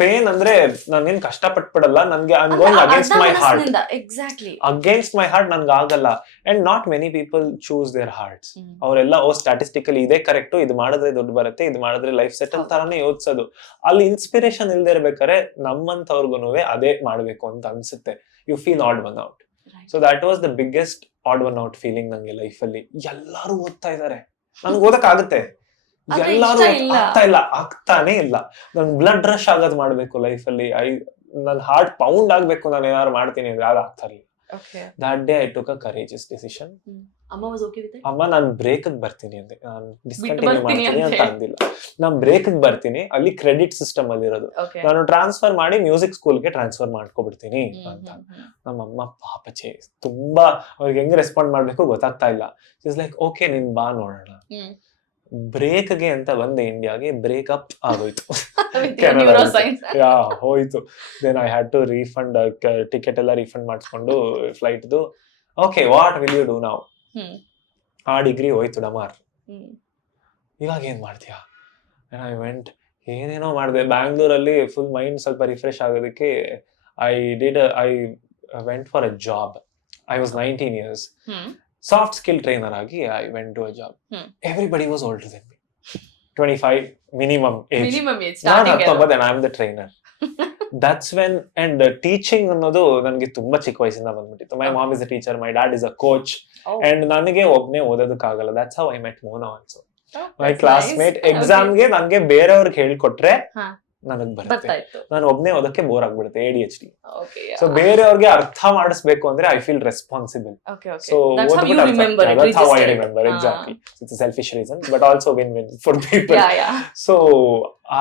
ಪೇನ್ ಅಂದ್ರೆ ನಾನೇನ್ ಕಷ್ಟಪಟ್ಬಿಡಲ್ಲ, ನನ್ಗೆ I am going against my heart. Exactly against my heart ನನ್ಗೆ ಆಗಲ್ಲ. And not many people choose their hearts. ಅವರೆಲ್ಲ ಸ್ಟಾಟಿಸ್ಟಿಕಲಿ ಇದೇ ಕರೆಕ್ಟ್, ಇದು ಮಾಡಿದ್ರೆ ದುಡ್ಡು ಬರುತ್ತೆ, ಇದು ಮಾಡಿದ್ರೆ ಲೈಫ್ ಸೆಟಲ್ ತರಾನೇ ಯೋಚಿಸೋದು. ಅಲ್ಲಿ ಇನ್ಸ್ಪಿರೇಷನ್ ಇಲ್ದೇ ಇರ್ಬೇಕಾದ್ರೆ ನಮ್ಮಂತವ್ರಿಗೂ ಅದೇ ಮಾಡ್ಬೇಕು ಅಂತ ಅನ್ಸುತ್ತೆ. You feel odd one out. So that was the biggest odd one out feeling ನಂಗೆ ಲೈಫ್ ಅಲ್ಲಿ. ಎಲ್ಲಾರು ಓದ್ತಾ ಇದಾರೆ, ನನ್ಗೆ ಓದಕ್ ಆಗುತ್ತೆ. ಎಲ್ಲಾರು ಆಗ್ತಾನೆ ಇಲ್ಲ. ನನ್ ಬ್ಲಡ್ ರಶ್ ಆಗೋದ್ ಮಾಡ್ಬೇಕು ಲೈಫ್ ಅಲ್ಲಿ. ನನ್ ಹಾರ್ಟ್ ಪೌಂಡ್ ಆಗ್ಬೇಕು, ನಾನು ಏನಾದ್ರು ಮಾಡ್ತೀನಿ ಅಂದ್ರೆ ಅದು ಆಗ್ತಾ ಇರ್ಲಿಲ್ಲ. That day I took a courageous decision. ಅಮ್ಮ ನಾನು ಬ್ರೇಕ್ ಬರ್ತೀನಿ ಅಂದೆ, ನಾನು ಡಿಸ್ಕಂಟಿನ್ಯೂ ಮಾಡ್ತೀನಿ ಅಂತ ಅಂದಿಲ್ಲ. ನಾನು ಬ್ರೇಕ್ ಬರ್ತೀನಿ, ಅಲ್ಲಿ ಕ್ರೆಡಿಟ್ ಸಿಸ್ಟಮ್ ಅಲ್ಲಿ ಇರೋದು, ನಾನು ಟ್ರಾನ್ಸ್ಫರ್ ಮಾಡಿ ಮ್ಯೂಸಿಕ್ ಸ್ಕೂಲ್ಗೆ ಟ್ರಾನ್ಸ್ಫರ್ ಮಾಡ್ಕೊಬಿಡ್ತೀನಿ ಅಂತ. ನಮ್ಮಮ್ಮ ಪಾಪಚೆ ತುಂಬಾ, ಅವ್ರಿಗೆ ಹೆಂಗ್ ರೆಸ್ಪಾಂಡ್ ಮಾಡ್ಬೇಕು ಗೊತ್ತಾಗ್ತಾ ಇಲ್ಲ. ಇಸ್ ಲೈಕ್ ಓಕೆ ನೀನ್ ಬಾ ನೋಡೋಣ. ಬ್ರೇಕ್ಗೆ ಅಂತ ಬಂದೆ ಇಂಡಿಯಾಗೆ, ಬ್ರೇಕಪ್ ಆಗೋಯ್ತು. ಹೋಯ್ತು. Then I had to refund, ticket ಎಲ್ಲ ರೀಫಂಡ್ ಮಾಡಿಸ್ಕೊಂಡು ಫ್ಲೈಟ್ದು. Okay, what will you do now? ಆ ಡಿಗ್ರಿ ಹೋಯ್ತು ಡಮಾರ್. ಇವಾಗ ಏನ್ ಮಾಡ್ತೀಯಾ? ಐ ವೆಂಟ್, ಏನೇನೋ ಮಾಡಿದೆ ಬ್ಯಾಂಗ್ಳೂರಲ್ಲಿ. ಫುಲ್ ಮೈಂಡ್ ಸ್ವಲ್ಪ ರಿಫ್ರೆಶ್ ಆಗೋದಕ್ಕೆ I went for a job. I was 19 years. Soft skill trainer ಆಗಿ I went to a job. Everybody was older than me. 25 minimum age. ನಾನು 19 and I am the trainer. That's when, and teaching ಅನ್ನೋದು ನನಗೆ ತುಂಬಾ ಚಿಕ್ಕ ವಯಸ್ಸಿಂದ ಬಂದ್ಬಿಟ್ಟಿತ್ತು. My mom is a teacher, my dad is a coach. And ನನಗೆ ಒಬ್ನೇ ಓದೋದಕ್ಕಾಗಲ್ಲ. That's how I met Mona also. My classmate examಗೆ ನನಗೆ ಬೇರೆಯವ್ರಿಗೆ ಹೇಳ್ಕೊಟ್ರೆ ನನಗ್ ಬರ್ತಾ ಬರುತ್ತೆ. ಇತ್ತು. ನಾನು ಒಬ್ನೇ ಓದಕ್ಕೆ ಬೋರ್ ಆಗ್ಬಿಡುತ್ತೆ, ADHD. Okay, ಸೊ ಬೇರೆಯವ್ರಿಗೆ ಅರ್ಥ ಮಾಡಿಸ್ಬೇಕು ಅಂದ್ರೆ I feel responsible. okay, okay. So That's how you remember it, that's how I register it. remember, exactly. It's a selfish reason, but also win-win for people. Yeah, yeah. So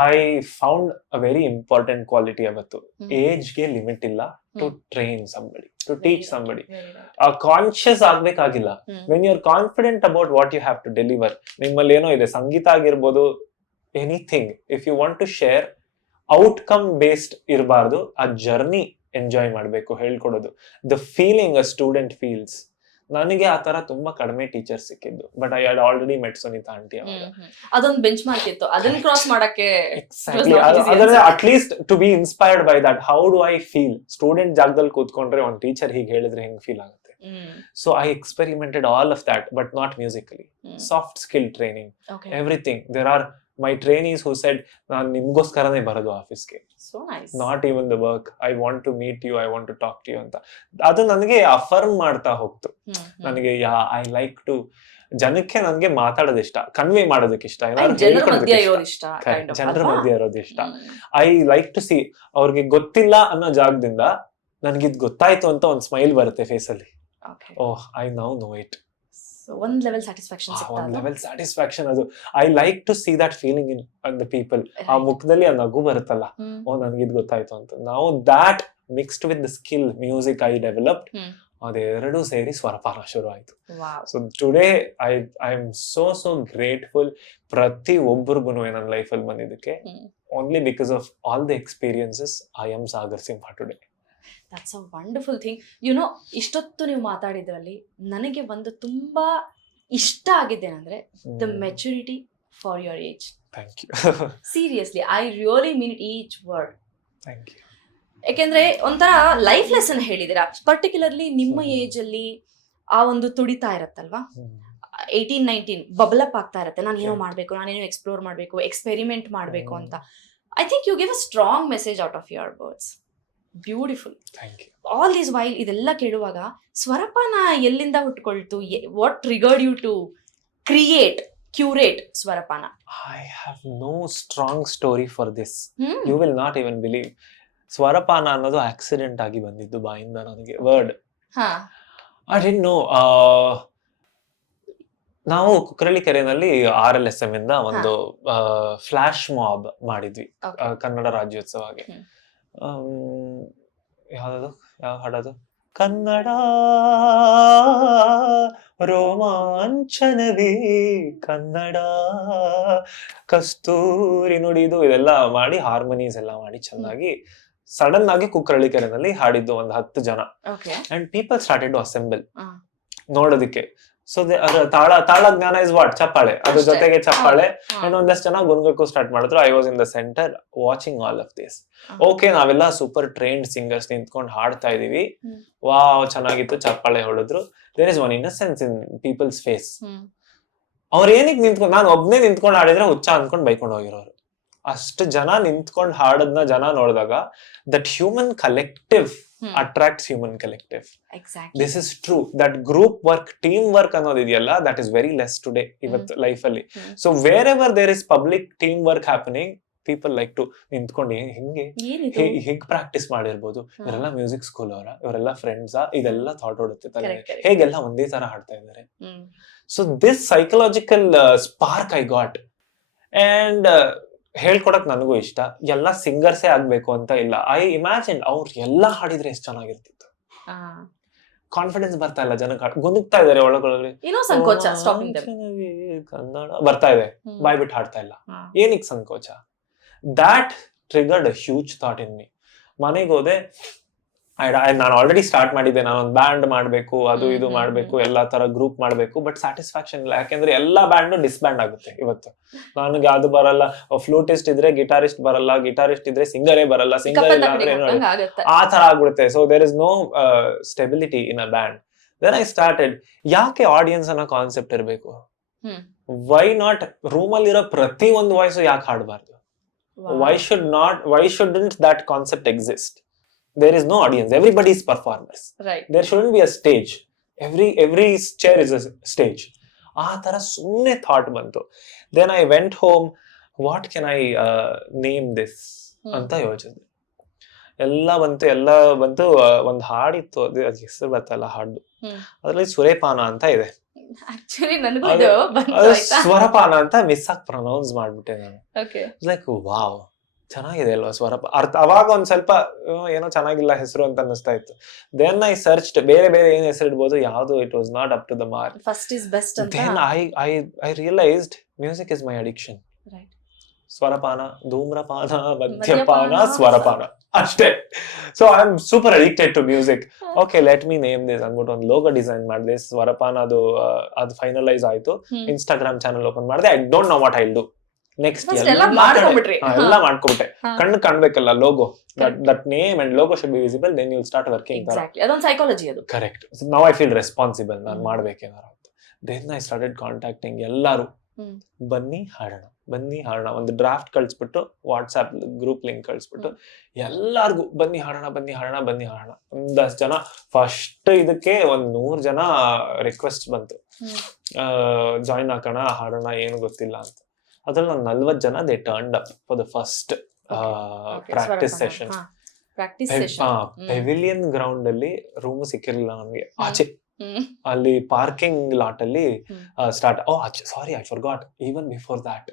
I found a very important quality avatu. Hmm. Age ge limit illa to train somebody, to teach somebody. Very right. Conscious ಆಗ್ಬೇಕಾಗಿಲ್ಲ. When you are confident about what you have to deliver, ನಿಮ್ಮಲ್ಲಿ ಏನೋ ಇದೆ, ಸಂಗೀತ ಆಗಿರ್ಬೋದು, anything, if you want to share, outcome based ಇರಬಾರ್ದು. ಆ ಜರ್ನಿ ಎಂಜಾಯ್ ಮಾಡಬೇಕು, ಹೇಳ್ಕೊಡೋದು, the feeling a student feels. ನನಗೆ ಆ ತರ ತುಂಬಾ ಕಡಿಮೆ ಟೀಚರ್ ಸಿಕ್ಕಿದ್ದು, but I had already met Sunita aunty. ಅದೊಂದು ಬೆಂಚ್ ಮಾರ್ಕ್ ಇತ್ತು, ಅದನ್ನ ಕ್ರಾಸ್ ಮಾಡಕ್ಕೆ exactly. At least to be inspired by that, how do I feel? Student ಜಾಗದಲ್ಲಿ ಕೂತ್ಕೊಂಡ್ರೆ ಒಂದು ಟೀಚರ್ ಹೀಗೆ ಹೇಳಿದ್ರೆ ಹೆಂಗ್ ಫೀಲ್ ಆಗುತ್ತೆ? So I experimented all of that, but not musically. Soft skill training, Okay. everything. There are my trainees who said, "ನಾನು ನಿಮ್ಗೋಸ್ಕರನೇ ಬರೋದು ಆಫೀಸ್ಗೆ, So nice. Not even the work. I want to meet you, I want to talk to you" ಅಂತ. ಅದು ನನಗೆ ಅಫರ್ಮ್ ಮಾಡ್ತಾ ಹೋಗ್ತು. ನನಗೆ ಐ ಲೈಕ್ ಟು, ಜನಕ್ಕೆ ನನಗೆ ಮಾತಾಡೋದು ಇಷ್ಟ, ಕನ್ವೆ ಮಾಡೋದಕ್ಕೆ ಇಷ್ಟ, ಜನರ ಮಧ್ಯೆ ಇರೋದು ಇಷ್ಟ, ಜನರ ಮಧ್ಯೆ ಇರೋದು ಇಷ್ಟ. ಐ ಲೈಕ್ ಟು ಸಿ, ಅವ್ರಿಗೆ ಗೊತ್ತಿಲ್ಲ ಅನ್ನೋ ಜಾಗದಿಂದ ನನಗಿದ್ ಗೊತ್ತಾಯ್ತು ಅಂತ ಒಂದು ಸ್ಮೈಲ್ ಬರುತ್ತೆ ಫೇಸ್ ಅಲ್ಲಿ. Oh, I now know it. ಒಂದ್ ಲೆವೆಲ್ ಸ್ಯಾಟಿಸ್ಫ್ಯಾಕ್ಷನ್ ಸಿಗ್ತಾ ಒಂದು ಲೆವೆಲ್ ಸ್ಯಾಟಿಸ್ಫ್ಯಾಕ್ಷನ್ ಅದು. I like to see that feeling in the people. ಆ ಮುಖದಲ್ಲಿ ಆ ನಗು ಬರುತ್ತಲ್ಲ, ಓ ನನಗಿದ್ ಗೊತ್ತಾಯ್ತು ಅಂತ. ನಾವು that mixed with the skill music I developed, ಅದೆರಡು ಸೇರಿ ಸ್ವರಪಾನ ಶುರು ಆಯ್ತು. So today I am so grateful ಪ್ರತಿ ಒಬ್ಬರಿಗೂ ನನ್ನ ಲೈಫಲ್ಲಿ ಬಂದಿದ್ದಕ್ಕೆ. Only because of all the experiences I am Sagar Simha today. That's a wonderful thing. You know, ಇಷ್ಟೊತ್ತು ನೀವು ಮಾತಾಡಿದ್ರಲ್ಲಿ ನನಗೆ ಒಂದು ತುಂಬಾ ಇಷ್ಟ ಆಗಿದ್ದೇನೆಂದ್ರೆ the maturity for your age. Thank you. Seriously, I really mean it each word. Thank you. ಯಾಕೆಂದ್ರೆ ಒಂಥರ ಲೈಫ್ ಲೆಸನ್ ಹೇಳಿದಿರಾ. ಪರ್ಟಿಕ್ಯುಲರ್ಲಿ ನಿಮ್ಮ ಏಜ್ ಅಲ್ಲಿ ಆ ಒಂದು ತುಡಿತಾ ಇರತ್ತಲ್ವಾ, 18-19 ಬಬಲಪ್ ಆಗ್ತಾ ಇರತ್ತೆ, ನಾನು ಏನೋ ಮಾಡ್ಬೇಕು, ನಾನೇನೋ ಎಕ್ಸ್ಪ್ಲೋರ್ ಮಾಡ್ಬೇಕು, ಎಕ್ಸ್ಪೆರಿಮೆಂಟ್ ಮಾಡ್ಬೇಕು ಅಂತ. I think you give a strong message out of your words. Beautiful. All this while ಇದೆಲ್ಲ ಕೇಳುವಾಗ ಸ್ವರಪಾನ ಎಲ್ಲಿಂದ ಹುಟ್ಕೊಳ್ತು? What triggered you to curate Swarapana? I have no strong story for this. You will not even believe. ಸ್ವರಪಾನ ಅನ್ನೋದು ಆಕ್ಸಿಡೆಂಟ್ ಆಗಿ ಬಂದಿದ್ದು ಬಾಯಿಂದ ನನಗೆ ವರ್ಡ್. I didn't know. ನಾವು ಕುಕ್ಕರಳ್ಳಿ ಕೆರೆನಲ್ಲಿ RLSM ಇಂದ ಒಂದು ಫ್ಲಾಶ್ ಮಾಬ್ ಮಾಡಿದ್ವಿ ಕನ್ನಡ ರಾಜ್ಯೋತ್ಸವಗೆ. ಯಾವ ಹಾಡೋದು? ಕನ್ನಡ ರೋಮಾಂಚನವೇ ಕನ್ನಡ, ಕಸ್ತೂರಿ ನುಡಿದು, ಇದೆಲ್ಲ ಮಾಡಿ ಹಾರ್ಮೋನೀಸ್ ಎಲ್ಲ ಮಾಡಿ ಚೆನ್ನಾಗಿ ಸಡನ್ ಆಗಿ ಕುಕ್ಕರಳ್ಳಿ ಕೆರೆನಲ್ಲಿ ಹಾಡಿದ್ದು ಒಂದು 10 ಜನ. And people started to assemble ನೋಡೋದಿಕ್ಕೆ. ಸೊ ತಾಳ ಜ್ಞಾನ ಇಸ್ ವಾಟ್? ಚಪ್ಪಾಳೆ, ಅದ್ರ ಜೊತೆಗೆ ಚಪ್ಪಾಳೆ. ಅಂಡ್ ಒಂದಷ್ಟು ಜನ ಗುನ್ಗಕ್ಕೂ ಸ್ಟಾರ್ಟ್ ಮಾಡಿದ್ರು. I was in the centre watching all of this. Okay, ನಾವೆಲ್ಲ ಸೂಪರ್ ಟ್ರೈನ್ಡ್ ಸಿಂಗರ್ಸ್ ನಿಂತ್ಕೊಂಡು ಹಾಡ್ತಾ ಇದೀವಿ. ವಾವ್, ಚೆನ್ನಾಗಿತ್ತು, ಚಪ್ಪಾಳೆ ಹೊಡೆದ್ರು. There is one innocence in people's face. ಅವ್ರ ಏನಕ್ಕೆ ನಿಂತ್ಕೊಂಡು, ನಾನು ಒಬ್ನೇ ನಿಂತ್ಕೊಂಡು ಹಾಡಿದ್ರೆ ಹುಚ್ಚ ಅಂದ್ಕೊಂಡು ಬೈಕೊಂಡು ಹೋಗಿರೋರು. ಅಷ್ಟು ಜನ ನಿಂತ್ಕೊಂಡು ಹಾಡೋದನ್ನ ಜನ ನೋಡಿದಾಗ that human collective attracts human collective. Exactly. This is true. That group work, team work ಅನ್ನೋದಿದೆಯಲ್ಲ, that is very less today ಇವತ್ತು ಲೈಫ್ ಅಲ್ಲಿ. So wherever there is public team work happening, people like to ನಿಂತ್ಕೊಂಡು ಹೇಗೆ ಪ್ರಾಕ್ಟೀಸ್ ಮಾಡಿರ್ಬೋದು, ಇವರೆಲ್ಲ ಮ್ಯೂಸಿಕ್ ಸ್ಕೂಲ್ ಅವರ, ಇವರೆಲ್ಲ ಫ್ರೆಂಡ್ಸಾ, ಇದೆಲ್ಲ ಥಾಟ್ ಓಡುತ್ತೆ ತಲೆ, ಹೇಗೆಲ್ಲ ಒಂದೇ ತರ ಹಾಡ್ತಾ ಇದ್ದಾರೆ. So this psychological spark I got. And ಹೇಳ್ಕೊಡಕ್ ನನಗೂ ಇಷ್ಟ. ಎಲ್ಲ ಸಿಂಗರ್ಸೇ ಆಗ್ಬೇಕು ಅಂತ ಇಲ್ಲ. ಐ ಇಮ್ಯಾಜಿನ್ ಅವ್ರು ಎಲ್ಲ ಹಾಡಿದ್ರೆ ಎಷ್ಟು ಚೆನ್ನಾಗಿರ್ತಿತ್ತು. ಕಾನ್ಫಿಡೆನ್ಸ್ ಬರ್ತಾ ಇಲ್ಲ ಜನಕ್ಕೆ, ಗುನುಗ್ತಾ ಇದಾರೆ ಒಳಗೊಳಗೆ, ಕನ್ನಡ ಬರ್ತಾ ಇದೆ, ಬಾಯ್ ಬಿಟ್ಟು ಹಾಡ್ತಾ ಇಲ್ಲ. ಏನಕ್ಕೆ ಸಂಕೋಚ? That triggered a huge thought in me. ಮನೆಗೆ ಹೋದೆ, ನಾನು ಆಲ್ರೆಡಿ ಸ್ಟಾರ್ಟ್ ಮಾಡಿದ್ದೆ, ನಾನೊಂದು ಬ್ಯಾಂಡ್ ಮಾಡ್ಬೇಕು, ಅದು ಇದು ಮಾಡ್ಬೇಕು, ಎಲ್ಲಾ ತರ ಗ್ರೂಪ್ ಮಾಡ್ಬೇಕು. ಬಟ್ ಸ್ಯಾಟಿಸ್ಫ್ಯಾಕ್ಷನ್ ಇಲ್ಲ, ಯಾಕೆಂದ್ರೆ ಎಲ್ಲಾ ಬ್ಯಾಂಡ್ ಡಿಸ್ಬ್ಯಾಂಡ್ ಆಗುತ್ತೆ ಇವತ್ತು. ನನಗೆ ಅದು ಬರಲ್ಲ, ಫ್ಲೂಟಿಸ್ಟ್ ಇದ್ರೆ ಗಿಟಾರಿಸ್ಟ್ ಬರಲ್ಲ, ಗಿಟಾರಿಸ್ಟ್ ಇದ್ರೆ ಸಿಂಗರೇ ಬರಲ್ಲ, ಸಿಂಗರ್ ಇಲ್ಲ ಅಂದ್ರೆ ಆ ತರ ಆಗ್ಬಿಡುತ್ತೆ. So there is no stability in a band. Then I started, ಯಾಕೆ ಆಡಿಯನ್ಸ್ ಅನ್ನೋ ಕಾನ್ಸೆಪ್ಟ್ ಇರಬೇಕು? ವೈ ನಾಟ್ ರೂಮಲ್ಲಿರೋ ಪ್ರತಿ ಒಂದು ವಾಯ್ಸು ಯಾಕೆ ಹಾಡಬಾರ್ದು? Why shouldn't that concept exist? There is no audience. Everybody is performers. Right. There shouldn't be a stage. Every chair is a stage. ಆ ತರ ಸುಮ್ಮನೆ ಥಾಟ್ ಬಂತು. Then I went home. What can I name this? ಅಂತ ಯೋಚಿಸಿದೆ. ಎಲ್ಲ ಬಂತು ಒಂದ್ ಹಾಡಿತ್ತು, ಅದು ಹೆಸರು ಬರ್ತಲ್ಲ ಹಾಡು, ಅದ್ರಲ್ಲಿ ಸುರೇಪಾನ ಅಂತ ಇದೆ. ಆಕ್ಚುಲಿ ನನಗೂ ಅದು- ಇದು ಬಂತು ಅದು ಆಯ್ತಾ. ಸ್ವರಪಾನ ಅಂತ ಮಿಸ್ ಆಗಿ ಪ್ರೊನೌನ್ಸ್ ಮಾಡ್ಬಿಟ್ಟೆ ನಾನು. ಓಕೆ. ಲೈಕ್ ವಾವ್, ಚೆನ್ನಾಗಿದೆ ಅಲ್ವಾ ಸ್ವರಪ ಅರ್ಥ. ಅವಾಗ ಒಂದ್ ಸ್ವಲ್ಪ ಏನೋ ಚೆನ್ನಾಗಿಲ್ಲ ಹೆಸರು ಅಂತ ಅನ್ನಿಸ್ತಾ ಇತ್ತು. ದೆನ್ ಐ ಸರ್ಚ್ಡ್ ಬೇರೆ ಬೇರೆ ಏನ್ ಹೆಸರು ಇಡ್ಬೋದು, ಯಾವ್ದು it was not up to the mark. First is best ಅಂತ. Then I realised music is my addiction. Right. Swarapana, ಧೂಮ್ರಪಾನ, ಮದ್ಯಪಾನ, ಮದ್ಯಪಾನ, ಸ್ವರಪಾನ ಅಷ್ಟೇ. So I am super addicted to music. Okay, let me name this ಅಂದ್ಬಿಟ್ಟು ಒಂದು ಲೋಗೋ ಡಿಸೈನ್ ಮಾಡಿದೆ. ಸ್ವರಪಾನ ಅದು ಫೈನಲೈಸ್ ಆಯ್ತು. ಇನ್ಸ್ಟಾಗ್ರಾಮ್ ಚಾನಲ್ ಓಪನ್ ಮಾಡಿದೆ. I don't know what I do next. ಎಲ್ಲ ಮಾಡ್ಕೊಂಡ್ಬಿಟ್ರಿ. ಎಲ್ಲ ಮಾಡ್ಕೊಬಿಟ್ಟೆ. ಕಣ್ಣು ಕಾಣ್ಬೇಕಲ್ಲ logo, that name and logo should be visible, then you will start working. Exactly, ಅದೊಂದು ಸೈಕಾಲಜಿ ಅದು. Correct. Now I feel responsible, ನಾನು ಮಾಡ್ಬೇಕೇನಾರು ಅಂತ. ದೆನ್ ಐ ಸ್ಟಾರ್ಟೆಡ್ ಕಾಂಟ್ಯಾಕ್ಟಿಂಗ್ ಎಲ್ಲರೂ. ಬನ್ನಿ ಹಾಡೋಣ, ಬನ್ನಿ ಹಾಡೋಣ, ಒಂದು ಡ್ರಾಫ್ಟ್ ಕಳಿಸ್ಬಿಟ್ಟು ವಾಟ್ಸ್ಆಪ್ ಗ್ರೂಪ್ ಲಿಂಕ್ ಕಳಿಸ್ಬಿಟ್ಟು ಎಲ್ಲಾರ್ಗು ಬನ್ನಿ ಹಾಡೋಣ, ಬನ್ನಿ ಹಾಡೋಣ, ಬನ್ನಿ ಹಾಡೋಣ. ಒಂದಷ್ಟು ಜನ, ಫಸ್ಟ್ ಇದಕ್ಕೆ 100 ಜನ ರಿಕ್ವೆಸ್ಟ್ ಬಂತು, ಜಾಯಿನ್ ಹಾಕೋಣ, ಹಾಡೋಣ, ಏನು ಗೊತ್ತಿಲ್ಲ ಅಂತ. ಅದ್ರಲ್ಲಿ ಒಂದು 40 ಜನ they turned up for the first practice session. Pavilion ground ಅಲ್ಲಿ ರೂಮ್ ಸಿಕ್ಕಿರ್ಲಿಲ್ಲ ನಮ್ಗೆ, ಆಚೆ ಅಲ್ಲಿ ಪಾರ್ಕಿಂಗ್ ಲಾಟ್ ಅಲ್ಲಿ start. Sorry, I forgot, even before that.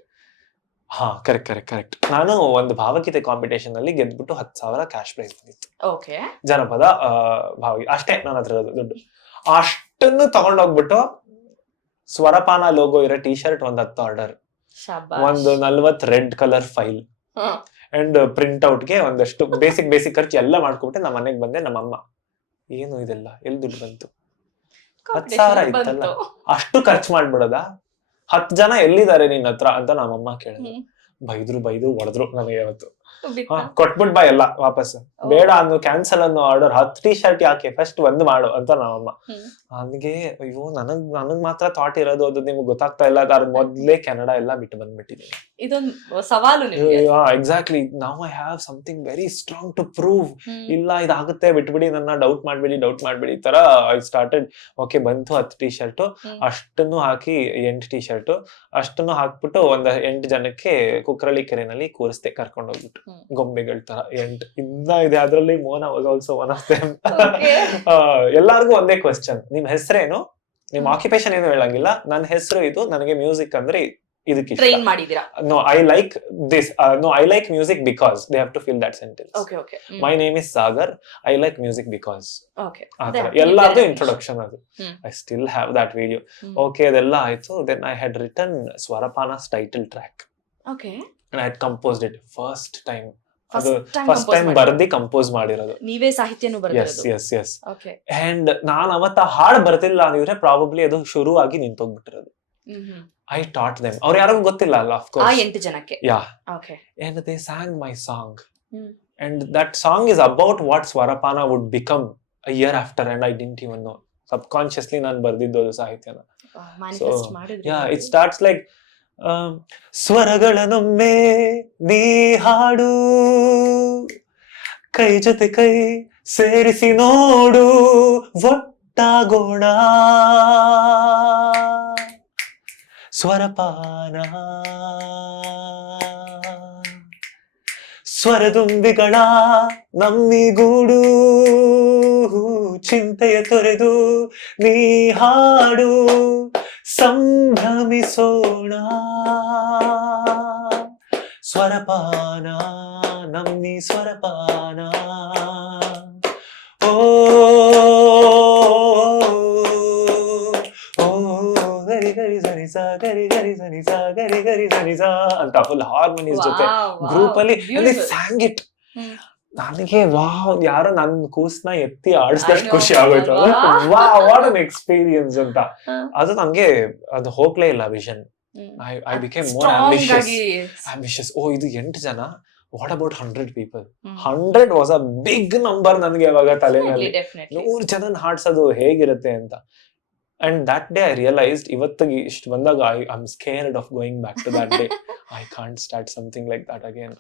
ಹಾ, ಕರೆಕ್ಟ್. ನಾನು ಒಂದು ಭಾವಗೀತೆ ಕಾಂಪಿಟೇಷನ್ ಅಲ್ಲಿ ಗೆದ್ಬಿಟ್ಟು 10,000 ಕ್ಯಾಶ್ ಪ್ರೈಸ್ ಬಂದಿತ್ತು. ಓಕೆ. ಜನಪದ ಭಾವಗೀತೆ ಅಷ್ಟೇ ನನ್ನ ಹತ್ರ ದುಡ್ಡು. ಅಷ್ಟನ್ನು ತಗೊಂಡೋಗ್ಬಿಟ್ಟು ಸ್ವರಪಾನ ಲೋಗೋ ಇರೋ ಟಿ ಶರ್ಟ್ ಒಂದು 10 ಆರ್ಡರ್, ಒಂದು 40 red colour file and print ಔಟ್ಗೆ ಒಂದಷ್ಟು ಬೇಸಿಕ್ ಖರ್ಚು ಎಲ್ಲ ಮಾಡ್ಕೊಬಿಟ್ಟೆ. ನಮ್ಮ ಮನೆಗೆ ಬಂದೆ. ನಮ್ಮಮ್ಮ, ಏನು ಇದೆಲ್ಲ ಎಲ್ಲಿ ದುಡ್ಡು ಬಂತು? 10,000 ಇತ್ತಲ್ಲ, ಅಷ್ಟು ಖರ್ಚು ಮಾಡ್ಬಿಡೋದ? 10 ಜನ ಎಲ್ಲಿದ್ದಾರೆ ನಿನ್ನ ಹತ್ರ ಅಂತ ನಮ್ಮಮ್ಮ ಕೇಳಿದ್ರು. ಬೈದ್ರು ಹೊಡೆದ್ರು ನನಗೆ. ಅವತ್ತು ಕೊಟ್ಬಿಟ್ ಬಾ ಎಲ್ಲ ವಾಪಸ್, ಬೇಡ ಅನ್ನು ಕ್ಯಾನ್ಸಲ್ ಅನ್ನೋ ಆರ್ಡರ್, 10 ಟಿ ಶರ್ಟ್ ಯಾಕೆ, ಫಸ್ಟ್ ಒಂದು ಮಾಡು ಅಂತ ನಮ್ಮಮ್ಮ. ನನಗೆ ಅಯ್ಯೋ, ನನಗ್ ಮಾತ್ರ ಥಾಟ್ ಇರೋದು, ಅದು ನಿಮ್ಗೆ ಗೊತ್ತಾಗ್ತಾ ಇಲ್ಲ. ಅದ್ರ ಮೊದ್ಲೇ ಕೆನಡಾ ಎಲ್ಲ ಬಿಟ್ಟು ಬಂದ್ಬಿಟ್ಟಿದ್ದೀನಿ. ಇದೊಂದು ಸವಾಲು. Exactly. Now I have something very strong to prove. ಇಲ್ಲ, ಇದಾಗುತ್ತೆ, ಬಿಟ್ಬಿಡಿ, ನನ್ನ ಡೌಟ್ ಮಾಡ್ಬೇಡಿ ಈ ತರ ಐ ಸ್ಟಾರ್ಟೆಡ್. ಓಕೆ, ಬಂತು 10 ಟಿ ಶರ್ಟ್, ಅಷ್ಟನ್ನು ಹಾಕಿ 8 ಟಿ ಶರ್ಟ್ ಅಷ್ಟನ್ನು ಹಾಕ್ಬಿಟ್ಟು ಒಂದು 8 ಜನಕ್ಕೆ ಕುಕ್ರಳ್ಳಿ ಕೆರೆನಲ್ಲಿ ಕೂರಿಸ್ದೆ, ಕರ್ಕೊಂಡು ಹೋಗ್ಬಿಟ್ಟು ಗೊಂಬೆಗಳ ತರ 8 ಇನ್ನ ಇದೆ. ಅದ್ರಲ್ಲಿ Mona was also one of them. ಎಲ್ಲಾರ್ಗು ಒಂದೇ ಕ್ವೆಶ್ಚನ್, ನಿಮ್ ಹೆಸರೇನು, ನಿಮ್ ಆಕ್ಯುಪೇಷನ್ ಏನು ಹೇಳಂಗಿಲ್ಲ, ನನ್ನ ಹೆಸರು ಇದು, ನನಗೆ ಮ್ಯೂಸಿಕ್ ಅಂದ್ರೆ ಇದಕ್ಕೆ ಟ್ರೈನ್ ಮಾಡಿದೀರಾ? No, I like this. No, I like music because they have to fill that sentence. Okay. My name is Sagar. I like music because. Okay. ಎಲ್ಲಾರ್ದು ಇಂಟ್ರೊಡಕ್ಷನ್ ಅದು. I still have that video. Okay, ಅದೆಲ್ಲ ಆಯ್ತು. Then I had written Swarapana's title track. Okay. And I had composed it first time. First time ಬರ್ದಿ ಕಂಪೋಸ್ ಮಾಡಿರೋದು. ನೀವೇ ಸಾಹಿತ್ಯನೂ ಬರೆದಿರೋದು? Yes. And ನಾನು ಅವತ್ತ ಹಾಡು ಬರ್ತಿಲ್ಲ ಅಂದ್ರೆ ಪ್ರಾಬಬ್ಲಿ ಅದು ಶುರು ಆಗಿ ನಿಂತೋಗ್ಬಿಟ್ಟಿರೋದು. I taught them. ಅವ್ರು ಯಾರಿಗೂ ಗೊತ್ತಿಲ್ಲ ಅಲ್ಲ, of course. 8 ಜನಕ್ಕೆ. Yeah. Okay. And they sang my song. And that song is about what Swarapana would become a year after, and I didn't even know. Subconsciously ನಾನು ಬರ್ದಿದ್ದು ಅದು ಸಾಹಿತ್ಯನ. Manifest ಮಾಡಿದ್ರಿ? Yeah, it starts like ಸ್ವರಗಳನ್ನೊಮ್ಮೆ ನೀ ಹಾಡು, ಕೈ ಜೊತೆ ಕೈ ಸೇರಿಸಿ ನೋಡು, ಒಟ್ಟಾಗೋಣ, ಸ್ವರಪಾನ, ಸ್ವರದುಂಬಿಗಳ ನಮ್ಮಿಗೂಡು, ಚಿಂತೆಯ ತೊರೆದು ನೀ ಹಾಡು, ಸಂಭ್ರಮಿಸೋಣ, ಸ್ವರಪಾನ, ನಮ್ಮಿ ಸ್ವರಪಾನ. ಓ ಗರಿ ಗರಿ ಸನಿ ಸಾ, ಗರಿ ಗರಿ ಸನಿ ಸಾ, ಗರಿ ಗರಿ ಸನಿ ಸಾ ಅಂತ ಫುಲ್ ಹಾರ್ಮೋನಿಸ್ ಜೊತೆ ಗ್ರೂಪ್ ಅಲ್ಲಿ ಸ್ಯಾಂಗ್ ಇಟ್. ನನಗೆ ಯಾರೋ ನನ್ ಕೂಸ್ನ ಎತ್ತಿ ಆಡಿಸಿದಷ್ಟು ಖುಷಿ ಆಗೋಯ್ತು. ವಾಟ್ ಅನ್ ಎಕ್ಸ್ಪೀರಿಯನ್ಸ್ ಅಂತ. ಅದು ನನ್ಗೆ ಅದು ಹೋಗ್ಲೇ ಇಲ್ಲ vision. I became more ambitious. ಇದು 8 ಜನ, what about 100 people? 100 was a big number ನನಗೆ ಅವಾಗ ತಲೆನಲ್ಲಿ. 100 ಜನನ ಹಾಡ್ಸೋದು ಹೇಗಿರುತ್ತೆ ಅಂತ. And that day I realized, ಇವತ್ತಿಗೆ ಇಷ್ಟು ಬಂದಾಗ I'm scared of going back to that day. I can't start something like that again.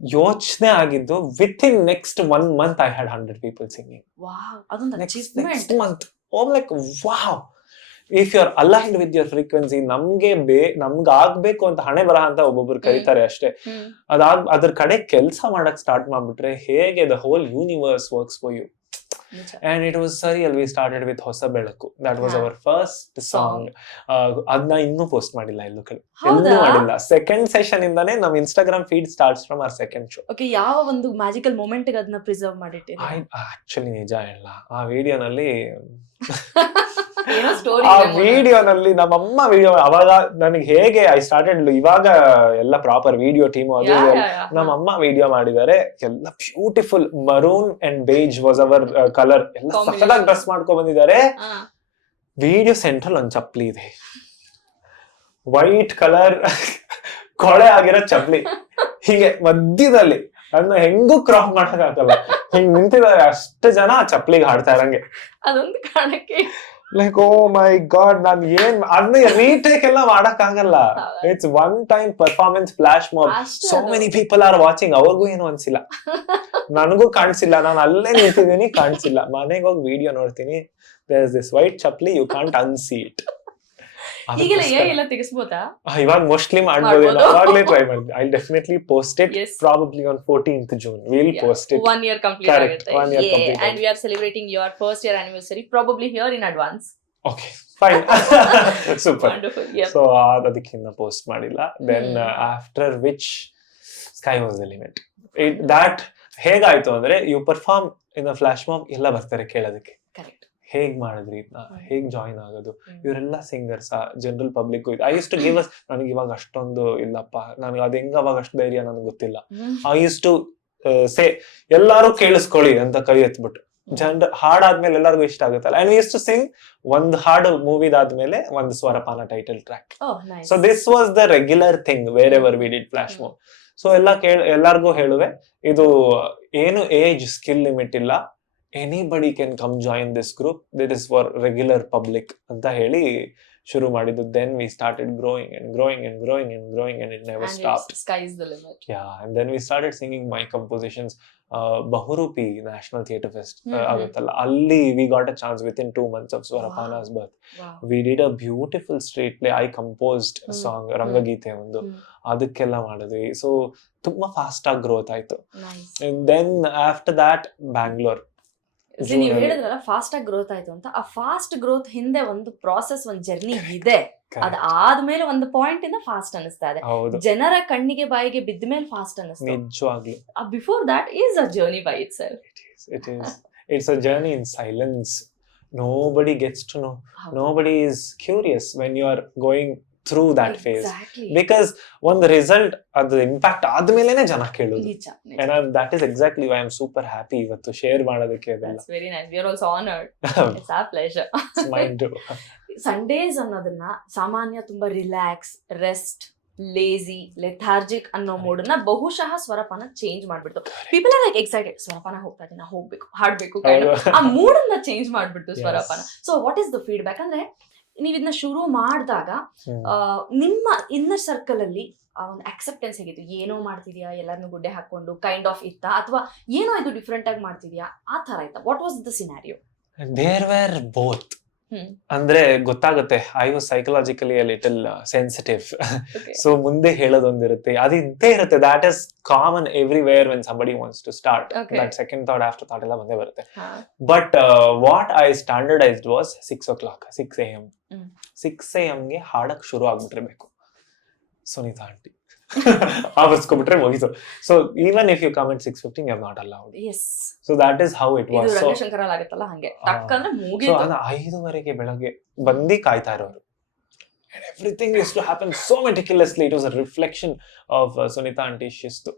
ಯೋಚನೆ ಆಗಿದ್ದು within next 1 month I had 100 people singing. Wow, ಅದೊಂದು next month. I'm like, wow. If you are aligned with your frequency, ನಮ್ಗೆ ಆಗ್ಬೇಕು ಅಂತ ಹಣೆ ಬರಹ ಅಂತ ಒಬ್ಬೊಬ್ರು ಕರೀತಾರೆ ಅಷ್ಟೇ. ಅದ್ರ ಕಡೆ ಕೆಲಸ ಮಾಡಕ್ ಸ್ಟಾರ್ಟ್ ಮಾಡ್ಬಿಟ್ರೆ ಹೇಗೆ the whole universe works for you. And it was surreal. We started with ಹೊಸ ಬೆಳಕು. That was our first song. ಅದನ್ನ ಇನ್ನೂ ಪೋಸ್ಟ್ ಮಾಡಿಲ್ಲ, ಎಲ್ಲೂ ಮಾಡಿಲ್ಲ. ಸೆಕೆಂಡ್ ಸೆಷನ್ ಇಂದಾನೆ ನಮ್ Instagram feed starts from our second show. Okay, ಯಾವ ಒಂದು ಮ್ಯಾಜಿಕಲ್ ಮೊಮೆಂಟ್ ಅದನ್ನ ಪ್ರಿಸರ್ವ್ ಮಾಡಿಟ್ಟಿದ್ದೀರಾ? ಆಕ್ಚುಲಿ ನಿಜ ಹೇಳ, ಆ ವಿಡಿಯೋನಲ್ಲಿ ಏನೋ ಸ್ಟೋರಿ ಆ ವಿಡಿಯೋನಲ್ಲಿ ನಮ್ಮಮ್ಮ ವಿಡಿಯೋ ಅವಾಗ ನನಗೆ ಹೇಗೆ ಐ ಸ್ಟಾರ್ಟೆಡ್, ಇವಾಗ ಎಲ್ಲ ಪ್ರಾಪರ್ ವಿಡಿಯೋ ಟೀಮ್ ಅದು ನಮ್ಮಮ್ಮ ವಿಡಿಯೋ ಮಾಡಿದ್ದಾರೆ. ಎಲ್ಲ beautiful maroon and beige was our colour. ಎಲ್ಲ ಸಖತ್ತಾಗಿ ಡ್ರೆಸ್ ಮಾಡ್ಕೊಂಡ್ ಬಂದಿದ್ದಾರೆ. ವಿಡಿಯೋ ಸೆಂಟ್ರಲ್ ಒಂದ್ ಚಪ್ಲಿ ಇದೆ, ವೈಟ್ ಕಲರ್ ಕೊಳೆ ಆಗಿರೋ ಚಪ್ಲಿ, ಹೀಗೆ ಮಧ್ಯದಲ್ಲಿ ಅದನ್ನ ಹೆಂಗೂ ಕ್ರಾಪ್ ಮಾಡಕ್ ಆಗಲ್ಲ, ಹಿಂಗ್ ನಿಂತಿದ್ದಾರೆ ಅಷ್ಟು ಜನ ಚಪ್ಲಿಗೆ ಹಾಡ್ತಾ ಇರಂಗೆ. ಅದೊಂದು ಕಾರಣಕ್ಕೆ ಲೈಕ್ ಓ ಮೈ ಗಾಡ್, ನಾನ್ ಅದನ್ನ ರೀಟೇಕ್ ಎಲ್ಲ ಮಾಡಕ್ ಆಗಲ್ಲ. It's one time performance flash mob, so many people are watching. ಅವ್ರಿಗೂ ಏನು ಅನ್ಸಿಲ್ಲ, ನನಗೂ ಕಾಣಿಸಿಲ್ಲ, ನಾನು ಅಲ್ಲೇ ನಿಂತಿದ್ದೀನಿ, ಕಾಣಿಸಿಲ್ಲ. ಮನೆಗೆ ಹೋಗಿ ವಿಡಿಯೋ ನೋಡ್ತೀನಿ, there is this white chapli, you can't unsee it. ಈಗೆಲ್ಲ ತೆಗಿಸ್ಬೋದಾ? ಇವಾಗ ಮೋಸ್ಟ್ಲಿ ಮಾಡ್ಬೋದು, ಅವಾಗ್ಲೇ ಟ್ರೈ ಮಾಡಿದ್ವಿ. I definitely post it probably on 14th June. We'll post it. 1 year complete ಆಗುತ್ತೆ. And we are celebrating your first year anniversary probably here in advance. Okay, fine. Super. Wonderful. Yep. So ಅದಕ್ಕಿನ್ನ ಪೋಸ್ಟ್ ಮಾಡಿಲ್ಲ. Then after which sky was the limit. That ಹೇಗಾಯ್ತು ಅಂದ್ರೆ, you perform in a flash mob, ಎಲ್ಲ ಬರ್ತಾರೆ ಕೇಳೋದಕ್ಕೆ. Correct. ಹೇಗ್ ಮಾಡಿದ್ರಿ ಇದನ್ನ, ಹೇಗ್ ಜಾಯಿನ್ ಆಗೋದು, ಇವರೆಲ್ಲ singers, general public. I use to give us, ನನಗೆ ಇವಾಗ ಅಷ್ಟೊಂದು ಇಲ್ಲಪ್ಪ, ನನಗೆ ಅದ್ ಹೆಂಗ ಅವಾಗ ಅಷ್ಟು ಧೈರ್ಯ ನನಗೆ ಗೊತ್ತಿಲ್ಲ. ಐ ಯೂಸ್ ಟು ಸೇ ಎಲ್ಲಾರು ಕೇಳಿಸ್ಕೊಳ್ಳಿ ಅಂತ ಕೈ ಎತ್ಬಿಟ್ಟು, ಹಾಡಾದ್ಮೇಲೆ ಎಲ್ಲರಿಗೂ ಇಷ್ಟ ಆಗುತ್ತಲ್ಲ. ಅಂಡ್ ಯೂಸ್ ಟು ಸಿಂಗ್ ಒಂದ್ ಹಾಡು ಮೂವಿದಾದ್ಮೇಲೆ ಒಂದು Swarapana title track. So this was the regular thing wherever we did flash move. So ಎಲ್ಲಾರ್ಗು ಹೇಳುವೆ, ಇದು ಏನು ಏಜ್ ಸ್ಕಿಲ್ ಲಿಮಿಟ್ ಇಲ್ಲ, anybody can come join this group, it is for regular public ಅಂತ ಹೇಳಿ ಶುರು ಮಾಡಿದ್ದು. Then we started growing and growing and growing and growing, and it never stopped. Sky is the limit. Yeah, and then we started singing my compositions. Bahurupi National Theatre Fest aguttalla, alli we got a chance within 2 months of Swarapana's birth. We did a beautiful straight play. I composed a song, Rangagite ondu, ಅದಕ್ಕೆಲ್ಲ ಮಾಡಿದ್ವಿ. ಸೊ ತುಂಬಾ ಫಾಸ್ಟ್ ಆಗಿ ಗ್ರೋತ್ ಆಯ್ತು. And then after that Bangalore. ನೀವು ಹೇಳಿದ್ರಲ್ಲ ಫಾಸ್ಟ್ ಆಗಿ ಗ್ರೋತ್ ಆಯ್ತು ಅಂತ, ಆ ಫಾಸ್ಟ್ ಗ್ರೋತ್ ಹಿಂದೆ ಒಂದು ಪ್ರಾಸೆಸ್, ಒಂದು ಜರ್ನಿ ಇದೆ. ಅದಾದ್ಮೇಲೆ ಒಂದು ಪಾಯಿಂಟ್ ಇಂದ ಫಾಸ್ಟ್ ಅನಿಸ್ತಾ ಇದೆ, ಜನರ ಕಣ್ಣಿಗೆ ಬಾಯಿಗೆ ಬಿದ್ದ ಮೇಲೆ ಫಾಸ್ಟ್ ಅನಿಸ್ತಾ. ನಿಜವಾಗ್ಲೂ before that is a journey by it self. It's a journey in silence. Nobody gets to know. Nobody is curious when you are going through that phase. Because one result, the impact ಆದ್ಮೇಲೆನೆ ಜನ ಕೇಳೋದು. And that is exactly why I'm super happy ಇವತ್ತು ಶೇರ್ ಮಾಡೋದಕ್ಕೆ ಅದೆಲ್ಲ. That's very nice. We are also honored. It's our pleasure. It's mine too. Sundays ಅನ್ನೋದನ್ನ ಸಾಮಾನ್ಯ ತುಂಬಾ ರಿಲ್ಯಾಕ್ಸ್, ರೆಸ್ಟ್, ಲೇಜಿ, ಲೆಥಾರ್ಜಿಕ್ ಅನ್ನೋ ಮೂಡನ್ನ ಬಹುಶಃ ಸ್ವರಪಾನ ಚೇಂಜ್ ಮಾಡ್ಬಿಡ್ತು. People are like excited, Swarapana ಹೋಗ್ತಾ ಇದೀನಿ, ಹೋಗ್ಬೇಕು, ಹಾಡ್ಬೇಕು, ಆ ಮೂಡನ್ನ ಚೇಂಜ್ ಮಾಡ್ಬಿಡ್ತು Swarapana. So what is the feedback? ಅಂದ್ರೆ ನೀವ್ ಇದನ್ನ ಶುರು ಮಾಡಿದಾಗ ನಿಮ್ಮ ಇನ್ನರ್ ಸರ್ಕಲ್ ಅಲ್ಲಿ ಒಂದು ಅಕ್ಸೆಪ್ಟೆನ್ಸ್ ಹೇಗಿತ್ತು? ಏನೋ ಮಾಡ್ತಿದ್ಯಾ, ಎಲ್ಲರನ್ನು ಗುಡ್ಡೆ ಹಾಕೊಂಡು ಕೈಂಡ್ ಆಫ್ ಇತ್ತಾ, ಅಥವಾ ಏನೋ ಇದು ಡಿಫ್ರೆಂಟ್ ಆಗಿ ಮಾಡ್ತಿದ್ಯಾ, ಆ ತರ ಇತ್ತಾ? What was the scenario? There were both. ಅಂದ್ರೆ ಗೊತ್ತಾಗುತ್ತೆ, I was psychologically a little sensitive. So ಮುಂದೆ ಹೇಳೋದೊಂದಿರುತ್ತೆ, ಅದು ಇದ್ದೇ ಇರುತ್ತೆ. That is common everywhere when somebody wants to start. That second thought, after thought ಎಲ್ಲ ಬಂದೇ ಬರುತ್ತೆ. But what I standardised was 6 o'clock, 6 AM. 6 AM ಗೆ ಹಾಡಕ್ ಶುರು ಆಗ್ಬಿಟ್ಟಿರ್ಬೇಕು. ಸುನೀತಾ ಆಂಟಿ ಆವರ್ಸ್ಕೊಬಿಟ್ರೆ ಮುಗಿತು. So even if you come at 6:15, you are not allowed. So that is how it was. ಇದು ರಂಗಶಂಕರಲ್ಲಿ ಆಗುತ್ತಲ್ಲ ಹಂಗೆ, ಟಕ್ ಅಂದ್ರೆ ಮುಗಿತು. ಸೊ 5:30ಗೆ ಬೆಳಗ್ಗೆ ಬಂದಿ ಕಾಯ್ತಾ ಇರೋರು. And everything used to happen so meticulously. It was a reflection of Sunita aunty ಶಿಸ್ತು.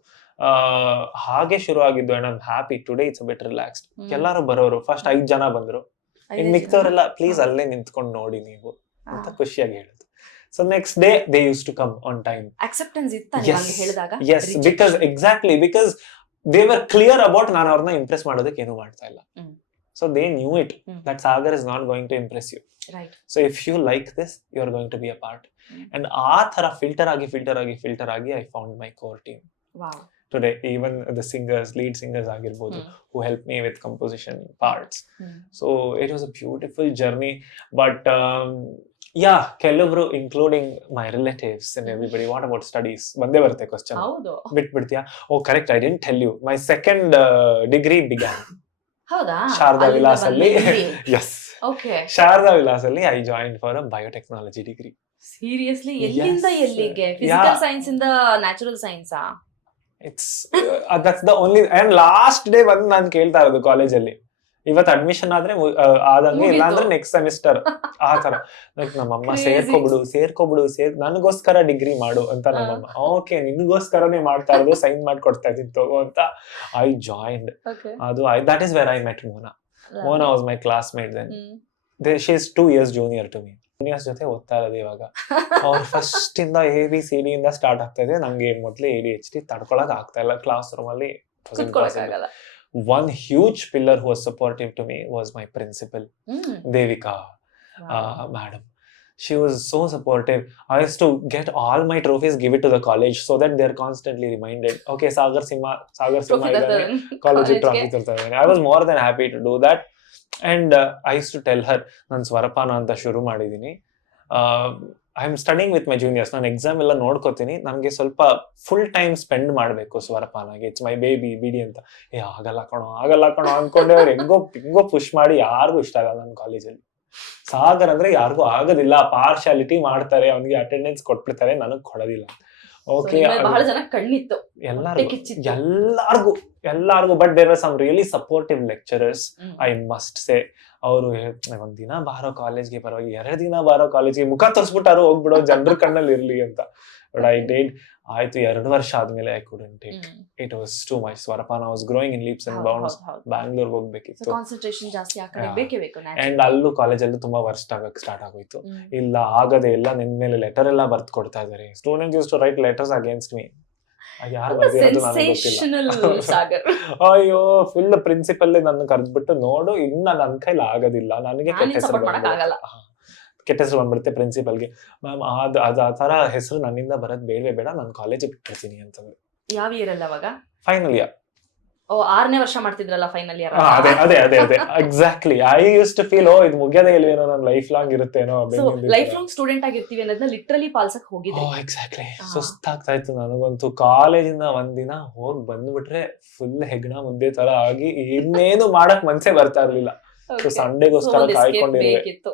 ಹಾಗೆ ಶುರು ಆಗಿದ್ದು. And I'm happy today it's a bit relaxed. ಎಲ್ಲರೂ ಬರೋರು. ಫಸ್ಟ್ 5 ಜನ ಬಂದ್ರು, ಇನ್ ಮಿಕ್ತವರೆಲ್ಲ ಪ್ಲೀಸ್ ಅಲ್ಲೇ ನಿಂತ್ಕೊಂಡು ನೋಡಿ ನೀವು ಅಂತ ಖುಷಿಯಾಗಿ ಹೇಳಿದ್ರು. So next day they used to come on time. Acceptance itta nivange ಹೇಳಿದಾಗ? Yes, because exactly, because they were clear about ನಾನು ಅವ್ರನ್ನ ಇಂಪ್ರೆಸ್ ಮಾಡೋದಕ್ಕೆ ಏನು ಮಾಡ್ತಾ ಇಲ್ಲ. So they knew it that Sagar is not going to impress you. Right. So if you like this, you are going to be a part. And ಆ ತರ ಫಿಲ್ಟರ್ ಆಗಿ I found my core team. Wow. today, even the singers, lead singers ಆಗಿರ್ಬೋದು, who helped me with composition parts. So it was a beautiful journey, but yeah, ಕೆಲವರು including my relatives and everybody, what about studies? ಬಂದೇ ಬರುತ್ತೆ question. ಹೌದು. ಬಿಟ್ಬಿಡ್ತೀಯಾ? Oh, correct, I didn't tell you. My second degree began. ಹೌದಾ? ಶಾರದಾ ವಿಲಾಸ್ ಅಲ್ಲಿ. Yes. Okay. ಶಾರದಾ ವಿಲಾಸ್ ಅಲ್ಲಿ I joined for a biotechnology degree. Seriously, ಎಲ್ಲಿಂದ Yes. ಎಲ್ಲಿಗೆ? Physical Yeah. science ಇಂದ natural science ಆ? It's that's the only and last day ಬಂದು ನಾನು ಕೇಳ್ತಾ ಇರೋದು ಕಾಲೇಜಲ್ಲಿ, ಇವತ್ತು ಅಡ್ಮಿಷನ್ ಆದ್ರೆ ಆದಂಗೆ, ಇಲ್ಲ ಅಂದ್ರೆ ನೆಕ್ಸ್ಟ್ ಸೆಮಿಸ್ಟರ್ ಆ ತರ. ಲೈಕ್ ನಮ್ಮಮ್ಮ ಸೇರ್ಕೊಬಿಡು ನನಗೋಸ್ಕರ ಡಿಗ್ರಿ ಮಾಡು ಅಂತ ನಮ್ಮಮ್ಮ. ಓಕೆ, ನಿನ್ಗೋಸ್ಕರನೇ ಮಾಡ್ತಾ ಇರೋದು, ಸೈನ್ ಮಾಡಿ ಕೊಡ್ತಾ ಇದ್ದೀನಿ ತಗೋ ಅಂತ ಐ ಜಾಯಿಂಡ್. ಅದು that is where I met Mona. Mona was my classmate then. She is 2 years junior to me. Juniors ಜೊತೆ ಓದ್ತಾ ಇರೋದು ಇವಾಗ. ಅವ್ರು ಫಸ್ಟ್ ಇಂದ ABCD ಇಂದ ಸ್ಟಾರ್ಟ್ ಆಗ್ತಾ ಇದೆ. ನಂಗೆ ಮೊದಲೇ ADHD ತಡ್ಕೊಳಕ್ ಆಗ್ತಾ ಇಲ್ಲ ಕ್ಲಾಸ್ ರೂಮ್ ಅಲ್ಲಿ. One huge pillar who was supportive to me was my principal, Devika madam. She was so supportive. I used to get all my trophies, give it to the college so that they're constantly reminded. Okay, Sagar Sima idane, college trophy tartane. I was more than happy to do that. And I used to tell her, ನಾನು ಸ್ವರಪಾನ ಅಂತ ಶುರು ಮಾಡಿದ್ದೀನಿ. I am studying with my juniors. ನಾನು ಎಕ್ಸಾಮ್ ಎಲ್ಲ ನೋಡ್ಕೋತೀನಿ, ನನಗೆ ಸ್ವಲ್ಪ ಫುಲ್ ಟೈಮ್ ಸ್ಪೆಂಡ್ ಮಾಡಬೇಕು ಸ್ವರಪಾನಾಗೆ. ಇಟ್ಸ್ ಮೈ ಬೇಬಿ ಬಿಡಿ ಅಂತ. ಆಗಲ್ಲ ಕಣೋ ಅನ್ಕೊಂಡೆ. ಅವ್ರು ಹೆಂಗೋ ಪುಷ್ ಮಾಡಿ ಯಾರಿಗೂ ಇಷ್ಟ ಆಗಲ್ಲ ನನ್ನ ಕಾಲೇಜಲ್ಲಿ. ಸಾಗರ್ ಅಂದ್ರೆ ಯಾರಿಗೂ ಆಗೋದಿಲ್ಲ, ಪಾರ್ಶಾಲಿಟಿ ಮಾಡ್ತಾರೆ, ಅವ್ನಿಗೆ ಅಟೆಂಡೆನ್ಸ್ ಕೊಟ್ಬಿಡ್ತಾರೆ, ನನಗ್ ಕೊಡೋದಿಲ್ಲ. ಓಕೆ, ಬಹಳ ಜನ ಕಣ್ಣಿತ್ತು ಎಲ್ಲಾರ್ಗು. But there are some really supportive lecturers, I must say. ಅವರು ಒಂದಿನ ಬಾರೋ ಕಾಲೇಜ್ಗೆ, ಪರವಾಗಿ 2 ದಿನ ಬಾರೋ ಕಾಲೇಜ್ಗೆ, ಮುಖ ತೋರಿಸ್ಬಿಟ್ಟಾರು ಹೋಗ್ಬಿಡೋ, ಜನರ ಕಣ್ಣಲ್ಲಿ ಇರ್ಲಿ ಅಂತ. But I did. ಆಯ್ತು, 2 ವರ್ಷ ಆದ್ಮೇಲೆ I couldn't take. It was too much. Swarapana was growing in leaps and bounds. ಬ್ಯಾಂಗ್ಳೂರ್ಗೆ ಹೋಗ್ಬೇಕಿತ್ತು. ಕಾನ್ಸಂಟ್ರೇಷನ್ ಜಾಸ್ತಿ ಆ ಕಡೆ ಬೇಕೇ ಬೇಕು. ಅಂಡ್ ಅಲ್ಲೂ ಕಾಲೇಜಲ್ಲೂ ತುಂಬಾ ವರ್ಸ್ಟ್ ಆಗಕ್ ಸ್ಟಾರ್ಟ್ ಆಗೋಯ್ತು. ಇಲ್ಲ ಆಗದೆ ಇಲ್ಲ, ನಿನ್ ಮೇಲೆ ಲೆಟರ್ ಎಲ್ಲ ಬರ್ತ್ ಕೊಡ್ತಾ ಇದಾರೆ. Students used to write letters against me. ಯಾರು ಬರ್ದಿರೋದು ನನಗೆ ಗೊತ್ತಿಲ್ಲ. ಅಯ್ಯೋ, ಫುಲ್ ಪ್ರಿನ್ಸಿಪಲ್ ನನ್ನ ಕರೆದ್ಬಿಟ್ಟು, ನೋಡು ಇನ್ನ ನನ್ನ ಕೈಲಿ ಆಗೋದಿಲ್ಲ, ನನಗೆ ಕೆಟ್ಟ ಹೆಸರು ಬಂದ್ಬಿಡುತ್ತೆ ಪ್ರಿನ್ಸಿಪಲ್ಗೆ. ಮ್ಯಾಮ್ ಆ ತರ ಹೆಸರು ನನ್ನಿಂದ ಬರೋದ್ ಬೇಡವೇ ಬೇಡ, ನಾನು ಕಾಲೇಜ್ ಬಿಟ್ಟಿರ್ತೀನಿ ಅಂತಂದ್ರೆ. ಯಾವ ಇಯರ್ ಅಲ್ಲ ಅವಾಗ? Final year. 6ನೇ ವರ್ಷ ಮಾಡ್ತಿದ್ರಲ್ಲ ಫೈನಲ್ ಇಯರ್. ಅದೇ exactly. I use to feel, ಇದು ಮುಗಿಯೋದೇ ಇಲ್ವೇನೋ, ನನ್ನ ಲೈಫ್ ಲಾಂಗ್ ಇರುತ್ತೇನೋ. ಲೈಫ್ ಲಾಂಗ್ ಸ್ಟೂಡೆಂಟ್ ಆಗಿರ್ತೀವಿ ಅನ್ನೋದನ್ನ ಲಿಟ್ರಲಿ ಪಾಲ್ಸಕ್ ಹೋಗಿದ್ದೆ. ಎಕ್ಸಾಕ್ಟ್ಲಿ. ಸುಸ್ತಾಗ್ತಾ ಇತ್ತು ನನಗಂತೂ. ಕಾಲೇಜಿಂದ ಒಂದಿನ ಹೋಗಿ ಬಂದ್ಬಿಟ್ರೆ ಫುಲ್ ಹೆಗ್ಣ ಮುದ್ದೆ ತರ ಆಗಿ ಇನ್ನೇನು ಮಾಡಕ್ ಮನ್ಸೇ ಬರ್ತಾ ಇರ್ಲಿಲ್ಲ. ಸಂಡೇಗೋಸ್ಕರ ಕಾಯ್ಕೊಂಡಿರ್ಬೇಕು.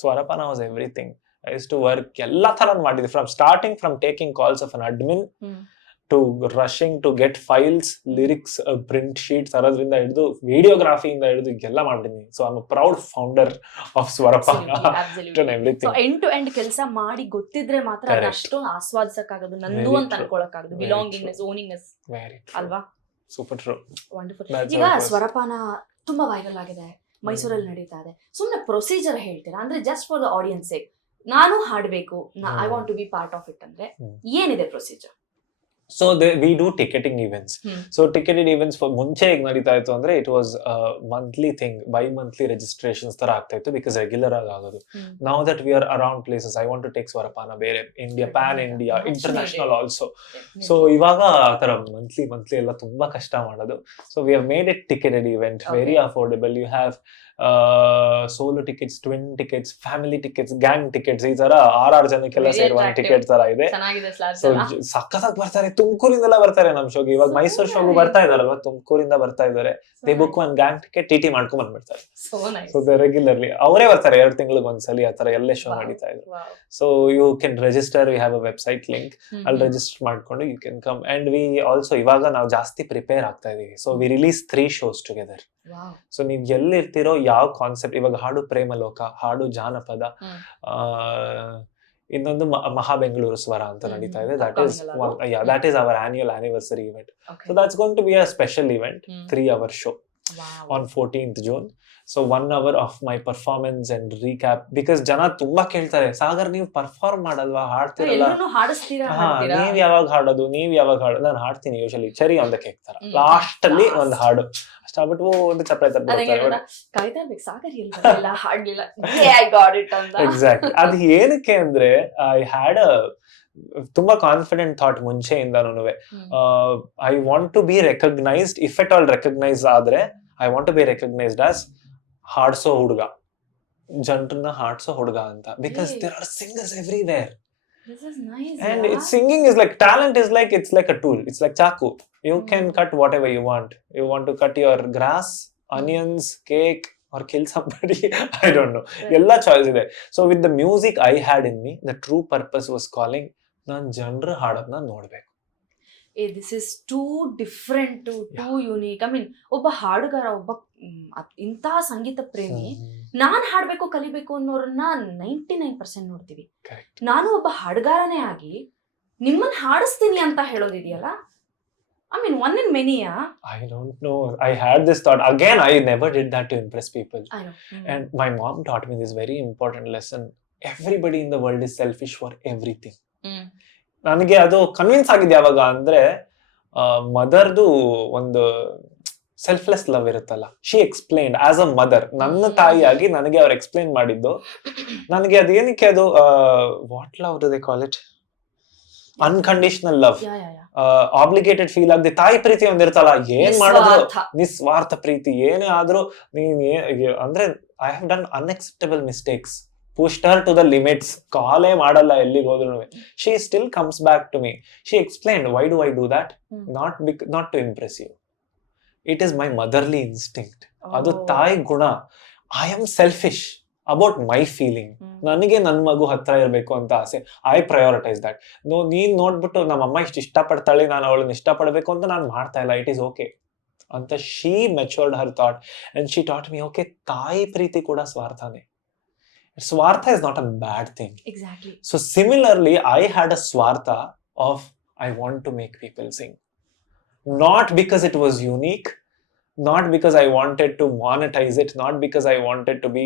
Swarapana was everything. I use to work ಎಲ್ಲ ತರ ಮಾಡಿದ್ದೆ. From taking calls of an admin to rushing to get files, lyrics, print sheets, ಅದರಿಂದ ಹಿಡಿದು ವಿಡಿಯೋಗ್ರಾಫಿಯಿಂದ ಹಿಡಿದು ಎಲ್ಲ ಮಾಡಿದ್ದೀನಿ. So I am a proud founder of Swarapana. End to end ಕೆಲಸ ಮಾಡಿ ಗೊತ್ತಿದ್ರೆ ಮಾತ್ರ ಅಷ್ಟೊಂದು ಆಸ್ವಾದಿಸಕ್ಕಾಗೋದು, ನಂದು ಅಂತ ಅನ್ಕೊಳಕ್ಕಾಗೋದು. ಬಿಲಾಂಗಿಂಗ್ನೆಸ್, ಓನಿಂಗ್ನೆಸ್ ಅಲ್ವಾ? Super true. ವಂಡರ್ಫುಲ್. ಈಗ ಸ್ವರಪಾನ ತುಂಬಾ ವೈರಲ್ ಆಗಿದೆ, ಮೈಸೂರಲ್ಲಿ ನಡೀತಾ ಇದೆ. ಸುಮ್ನೆ ಪ್ರೊಸೀಜರ್ ಹೇಳ್ತೀರಾ? ಅಂದ್ರೆ ಜಸ್ಟ್ ಫಾರ್ ದ ಆಡಿಯನ್ಸ್, ನಾನು ಹಾಡ್ಬೇಕು, I want to be part of it ಅಂದ್ರೆ ಏನಿದೆ procedure? So we do ticketing events. So ticketed events for ಮುಂಚೆ ಹೇಗೆ ನಡೀತಾ ಇತ್ತು ಅಂದ್ರೆ, it was monthly thing, bimonthly registrations ತರ ಆಗ್ತಾ ಇತ್ತು, ಬಿಕಾಸ್ ರೆಗ್ಯುಲರ್ ಆಗಿ ಆಗೋದು. Now that we are around places, I want to take Swarapana ಬೇರೆ India, pan India, international also. So ಇವಾಗ ಆ ತರ ಮಂತ್ಲಿ ಎಲ್ಲ ತುಂಬಾ ಕಷ್ಟ ಮಾಡೋದು. So we have made it ticketed event, very affordable. You have solo tickets, twin tickets, family tickets, gang tickets, ಈ ತರ 6 ಜನಕ್ಕೆಲ್ಲ ಸೇರಿ ಒಂದು ಟಿಕೆಟ್ ತರ ಇದೆ. ಸೊ ಸಖತ್ತಾಗಿ ಬರ್ತಾರೆ, ತುಮಕೂರಿಂದೆಲ್ಲ ಬರ್ತಾರೆ ನಮ್ ಶೋಗೆ. ಇವಾಗ ಮೈಸೂರು ಶೋಗೂ ಬರ್ತಾ ಇದಾರಲ್ವಾ, ತುಮಕೂರಿಂದ ಬರ್ತಾ ಇದಾರೆ. They book one gang ticket, TT ಮಾಡ್ಕೊಂಡ್ ಬಂದ್ಬಿಡ್ತಾರೆ. ಸೊ ರೆಗ್ಯುಲರ್ಲಿ ಅವರೇ ಬರ್ತಾರೆ, 2 ತಿಂಗಳಿಗೆ ಒಂದ್ಸಲಿ ಆ ತರ ಎಲ್ಲೇ ಶೋ ನಡೀತಾ ಇದ್ರು. So you can register, we have a website link, ಅಲ್ಲಿ ರಿಜಿಸ್ಟರ್ ಮಾಡ್ಕೊಂಡು you can come. And we also ಇವಾಗ ನಾವು ಜಾಸ್ತಿ ಪ್ರಿಪೇರ್ ಆಗ್ತಾ ಇದೀವಿ. So we release 3 shows together. So ನೀವ್ ಎಲ್ಲಿರ್ತೀರೋ, ಯಾವ ಕಾನ್ಸೆಪ್ಟ್, ಇವಾಗ ಹಾಡು ಪ್ರೇಮಲೋಕ, ಹಾಡು ಜಾನಪದ, ಇನ್ನೊಂದು ಮಹಾಬೆಂಗಳೂರು ಸ್ವರ ಅಂತ ನಡೀತಾ ಇದೆ. that is our annual anniversary event. So that's going to be a special event, 3-hour show on 14th June. So 1 hour of my performance and recap, because ಜನ ತುಂಬಾ ಕೇಳ್ತಾರೆ, ಸಾಗರ್ ನೀವು ಪರ್ಫಾರ್ಮ್ ಮಾಡಲ್ವಾ, ಹಾಡ್ತಿರಲ್ಲ, ನೀವ್ ಯಾವಾಗ ಹಾಡೋದು. ನಾನು ಹಾಡ್ತೀನಿ usually cherry on the cake ತರ. ಲಾಸ್ಟ್ ಅಲ್ಲಿ ಒಂದು ಹಾಡು ಅಷ್ಟಾಗ್ಬಿಟ್ಟು ಒಂದು ಚಪ್ಪಳೆ ತರ್ತಾರೆ. ಎಕ್ಸಾಕ್ಟ್. ಅದು ಏನಕ್ಕೆ ಅಂದ್ರೆ, ಐ ಹ್ಯಾಡ್ ತುಂಬಾ ಕಾನ್ಫಿಡೆಂಟ್ ಥಾಟ್ ಮುಂಚೆಯಿಂದನೂ. I want to be recognised, if at all recognise ಆದ್ರೆ I want to be recognised as ಹಾಡ್ಸೋ ಹುಡುಗ, ಜನರನ್ನ ಹಾಡ್ಸೋ ಹುಡುಗ ಅಂತ. Because there are singers everywhere. This is nice. And yeah. it's singing is like, talent is like, it's like a tool. It's like chaku. You can cut whatever you want. You want to cut your grass, onions, cake, or kill somebody. I don't know. Right. Ella choice ide. So with the music I had in me, the true purpose was calling nan janra ಹಾಡೋದನ್ನ ನೋಡ್ಬೇಕು. This is too different, too unique. I mean, ಒಬ್ಬ ಹಾಡುಗಾರ, ಒಬ್ಬ ಇಂತಹ ಸಂಗೀತ ಪ್ರೇಮಿ ನಾನ್ ಹಾಡ್ಬೇಕು ಕಲಿಬೇಕು ಅನ್ನೋರನ್ನ 99% ನೋಡ್ತೀವಿ. ನಾನು ಒಬ್ಬ ಹಾಡುಗಾರನೇ ಆಗಿ ನಿಮ್ಮನ್ನ ಹಾಡಿಸ್ತೀನಿ ಅಂತ ಹೇಳೋದಿದೆಯಲ್ಲ, I mean, one in many. I don't know. I had this thought. Again, I never did that to impress people. I know. And my mom taught me this very important lesson. Everybody in the world is selfish for everything. ನನಗೆ ಅದು ಕನ್ವಿನ್ಸ್ ಆಗಿದೆ ಯಾವಾಗ ಅಂದ್ರೆ, ಮದರ್ದು ಒಂದು ಸೆಲ್ಫ್ಲೆಸ್ ಲವ್ ಇರುತ್ತಲ್ಲ. She explained as a mother, ನನ್ನ ತಾಯಿಯಾಗಿ ನನಗೆ ಅವ್ರು ಎಕ್ಸ್ಪ್ಲೈನ್ ಮಾಡಿದ್ದು. ನನಗೆ ಅದೇನಕ್ಕೆ ಅದು what love do they call it, unconditional love, obligated feel ಆಗದೆ ತಾಯಿ ಪ್ರೀತಿ ಒಂದಿರ್ತಲ್ಲ, ಏನ್ ಮಾಡಿದ್ರು ನಿಸ್ವಾರ್ಥ ಪ್ರೀತಿ. ಏನೇ ಆದ್ರೂ ನೀನ್ ಅಂದ್ರೆ I have done unacceptable mistakes, pushed her to the limits, ಕಾಲೇ ಮಾಡಲ್ಲ ಎಲ್ಲಿಗೆ ಹೋದ್ರು. She still comes back to me. She explained, why do I do that? Not to impress you. It is my motherly instinct. ಅದು ತಾಯಿ ಗುಣ. I am selfish about my feeling. ನನಗೆ ನನ್ನ ಮಗು ಹತ್ರ ಇರ್ಬೇಕು ಅಂತ ಆಸೆ. I prioritize that. ನೀನ್ ನೋಡ್ಬಿಟ್ಟು ನಮ್ಮಮ್ಮ ಇಷ್ಟು ಇಷ್ಟಪಡ್ತಾಳೆ, ನಾನು ಅವಳನ್ನ ಇಷ್ಟಪಡ್ಬೇಕು ಅಂತ ನಾನು ಮಾಡ್ತಾ ಇಲ್ಲ, ಇಟ್ ಈಸ್ ಓಕೆ ಅಂತ. She matured her thought and she taught me, okay, ತಾಯಿ ಪ್ರೀತಿ ಕೂಡ ಸ್ವಾರ್ಥನೇ. Swartha is not a bad thing. Exactly. So similarly, I had a swartha of I want to make people sing. Not because it was unique, not because I wanted to monetize it, not because I wanted to be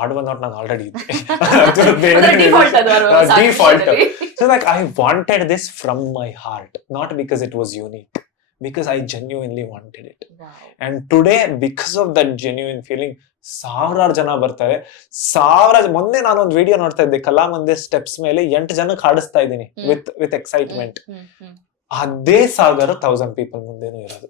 ಆಡುವ not ನಾನು already default. So like I wanted this from my heart, not because it was unique, because I genuinely wanted it. Wow. And today, because of that genuine feeling, ಸಾವಿರಾರು ಜನ ಬರ್ತಾರೆ. ಮೊನ್ನೆ ನಾನು ಒಂದು ವಿಡಿಯೋ ನೋಡ್ತಾ ಇದ್ದೆ, ಕಲಾಮಂದಿರ್ ಸ್ಟೆಪ್ಸ್ ಮೇಲೆ 8 ಜನಕ್ಕೆ ಹಾಡಿಸ್ತಾ ಇದ್ದೀನಿ ವಿತ್ ಎಕ್ಸೈಟ್ಮೆಂಟ್. ಅದೇ ಸಾಗರ 1000 ಪೀಪಲ್ ಮುಂದೆನೂ ಇರೋದು.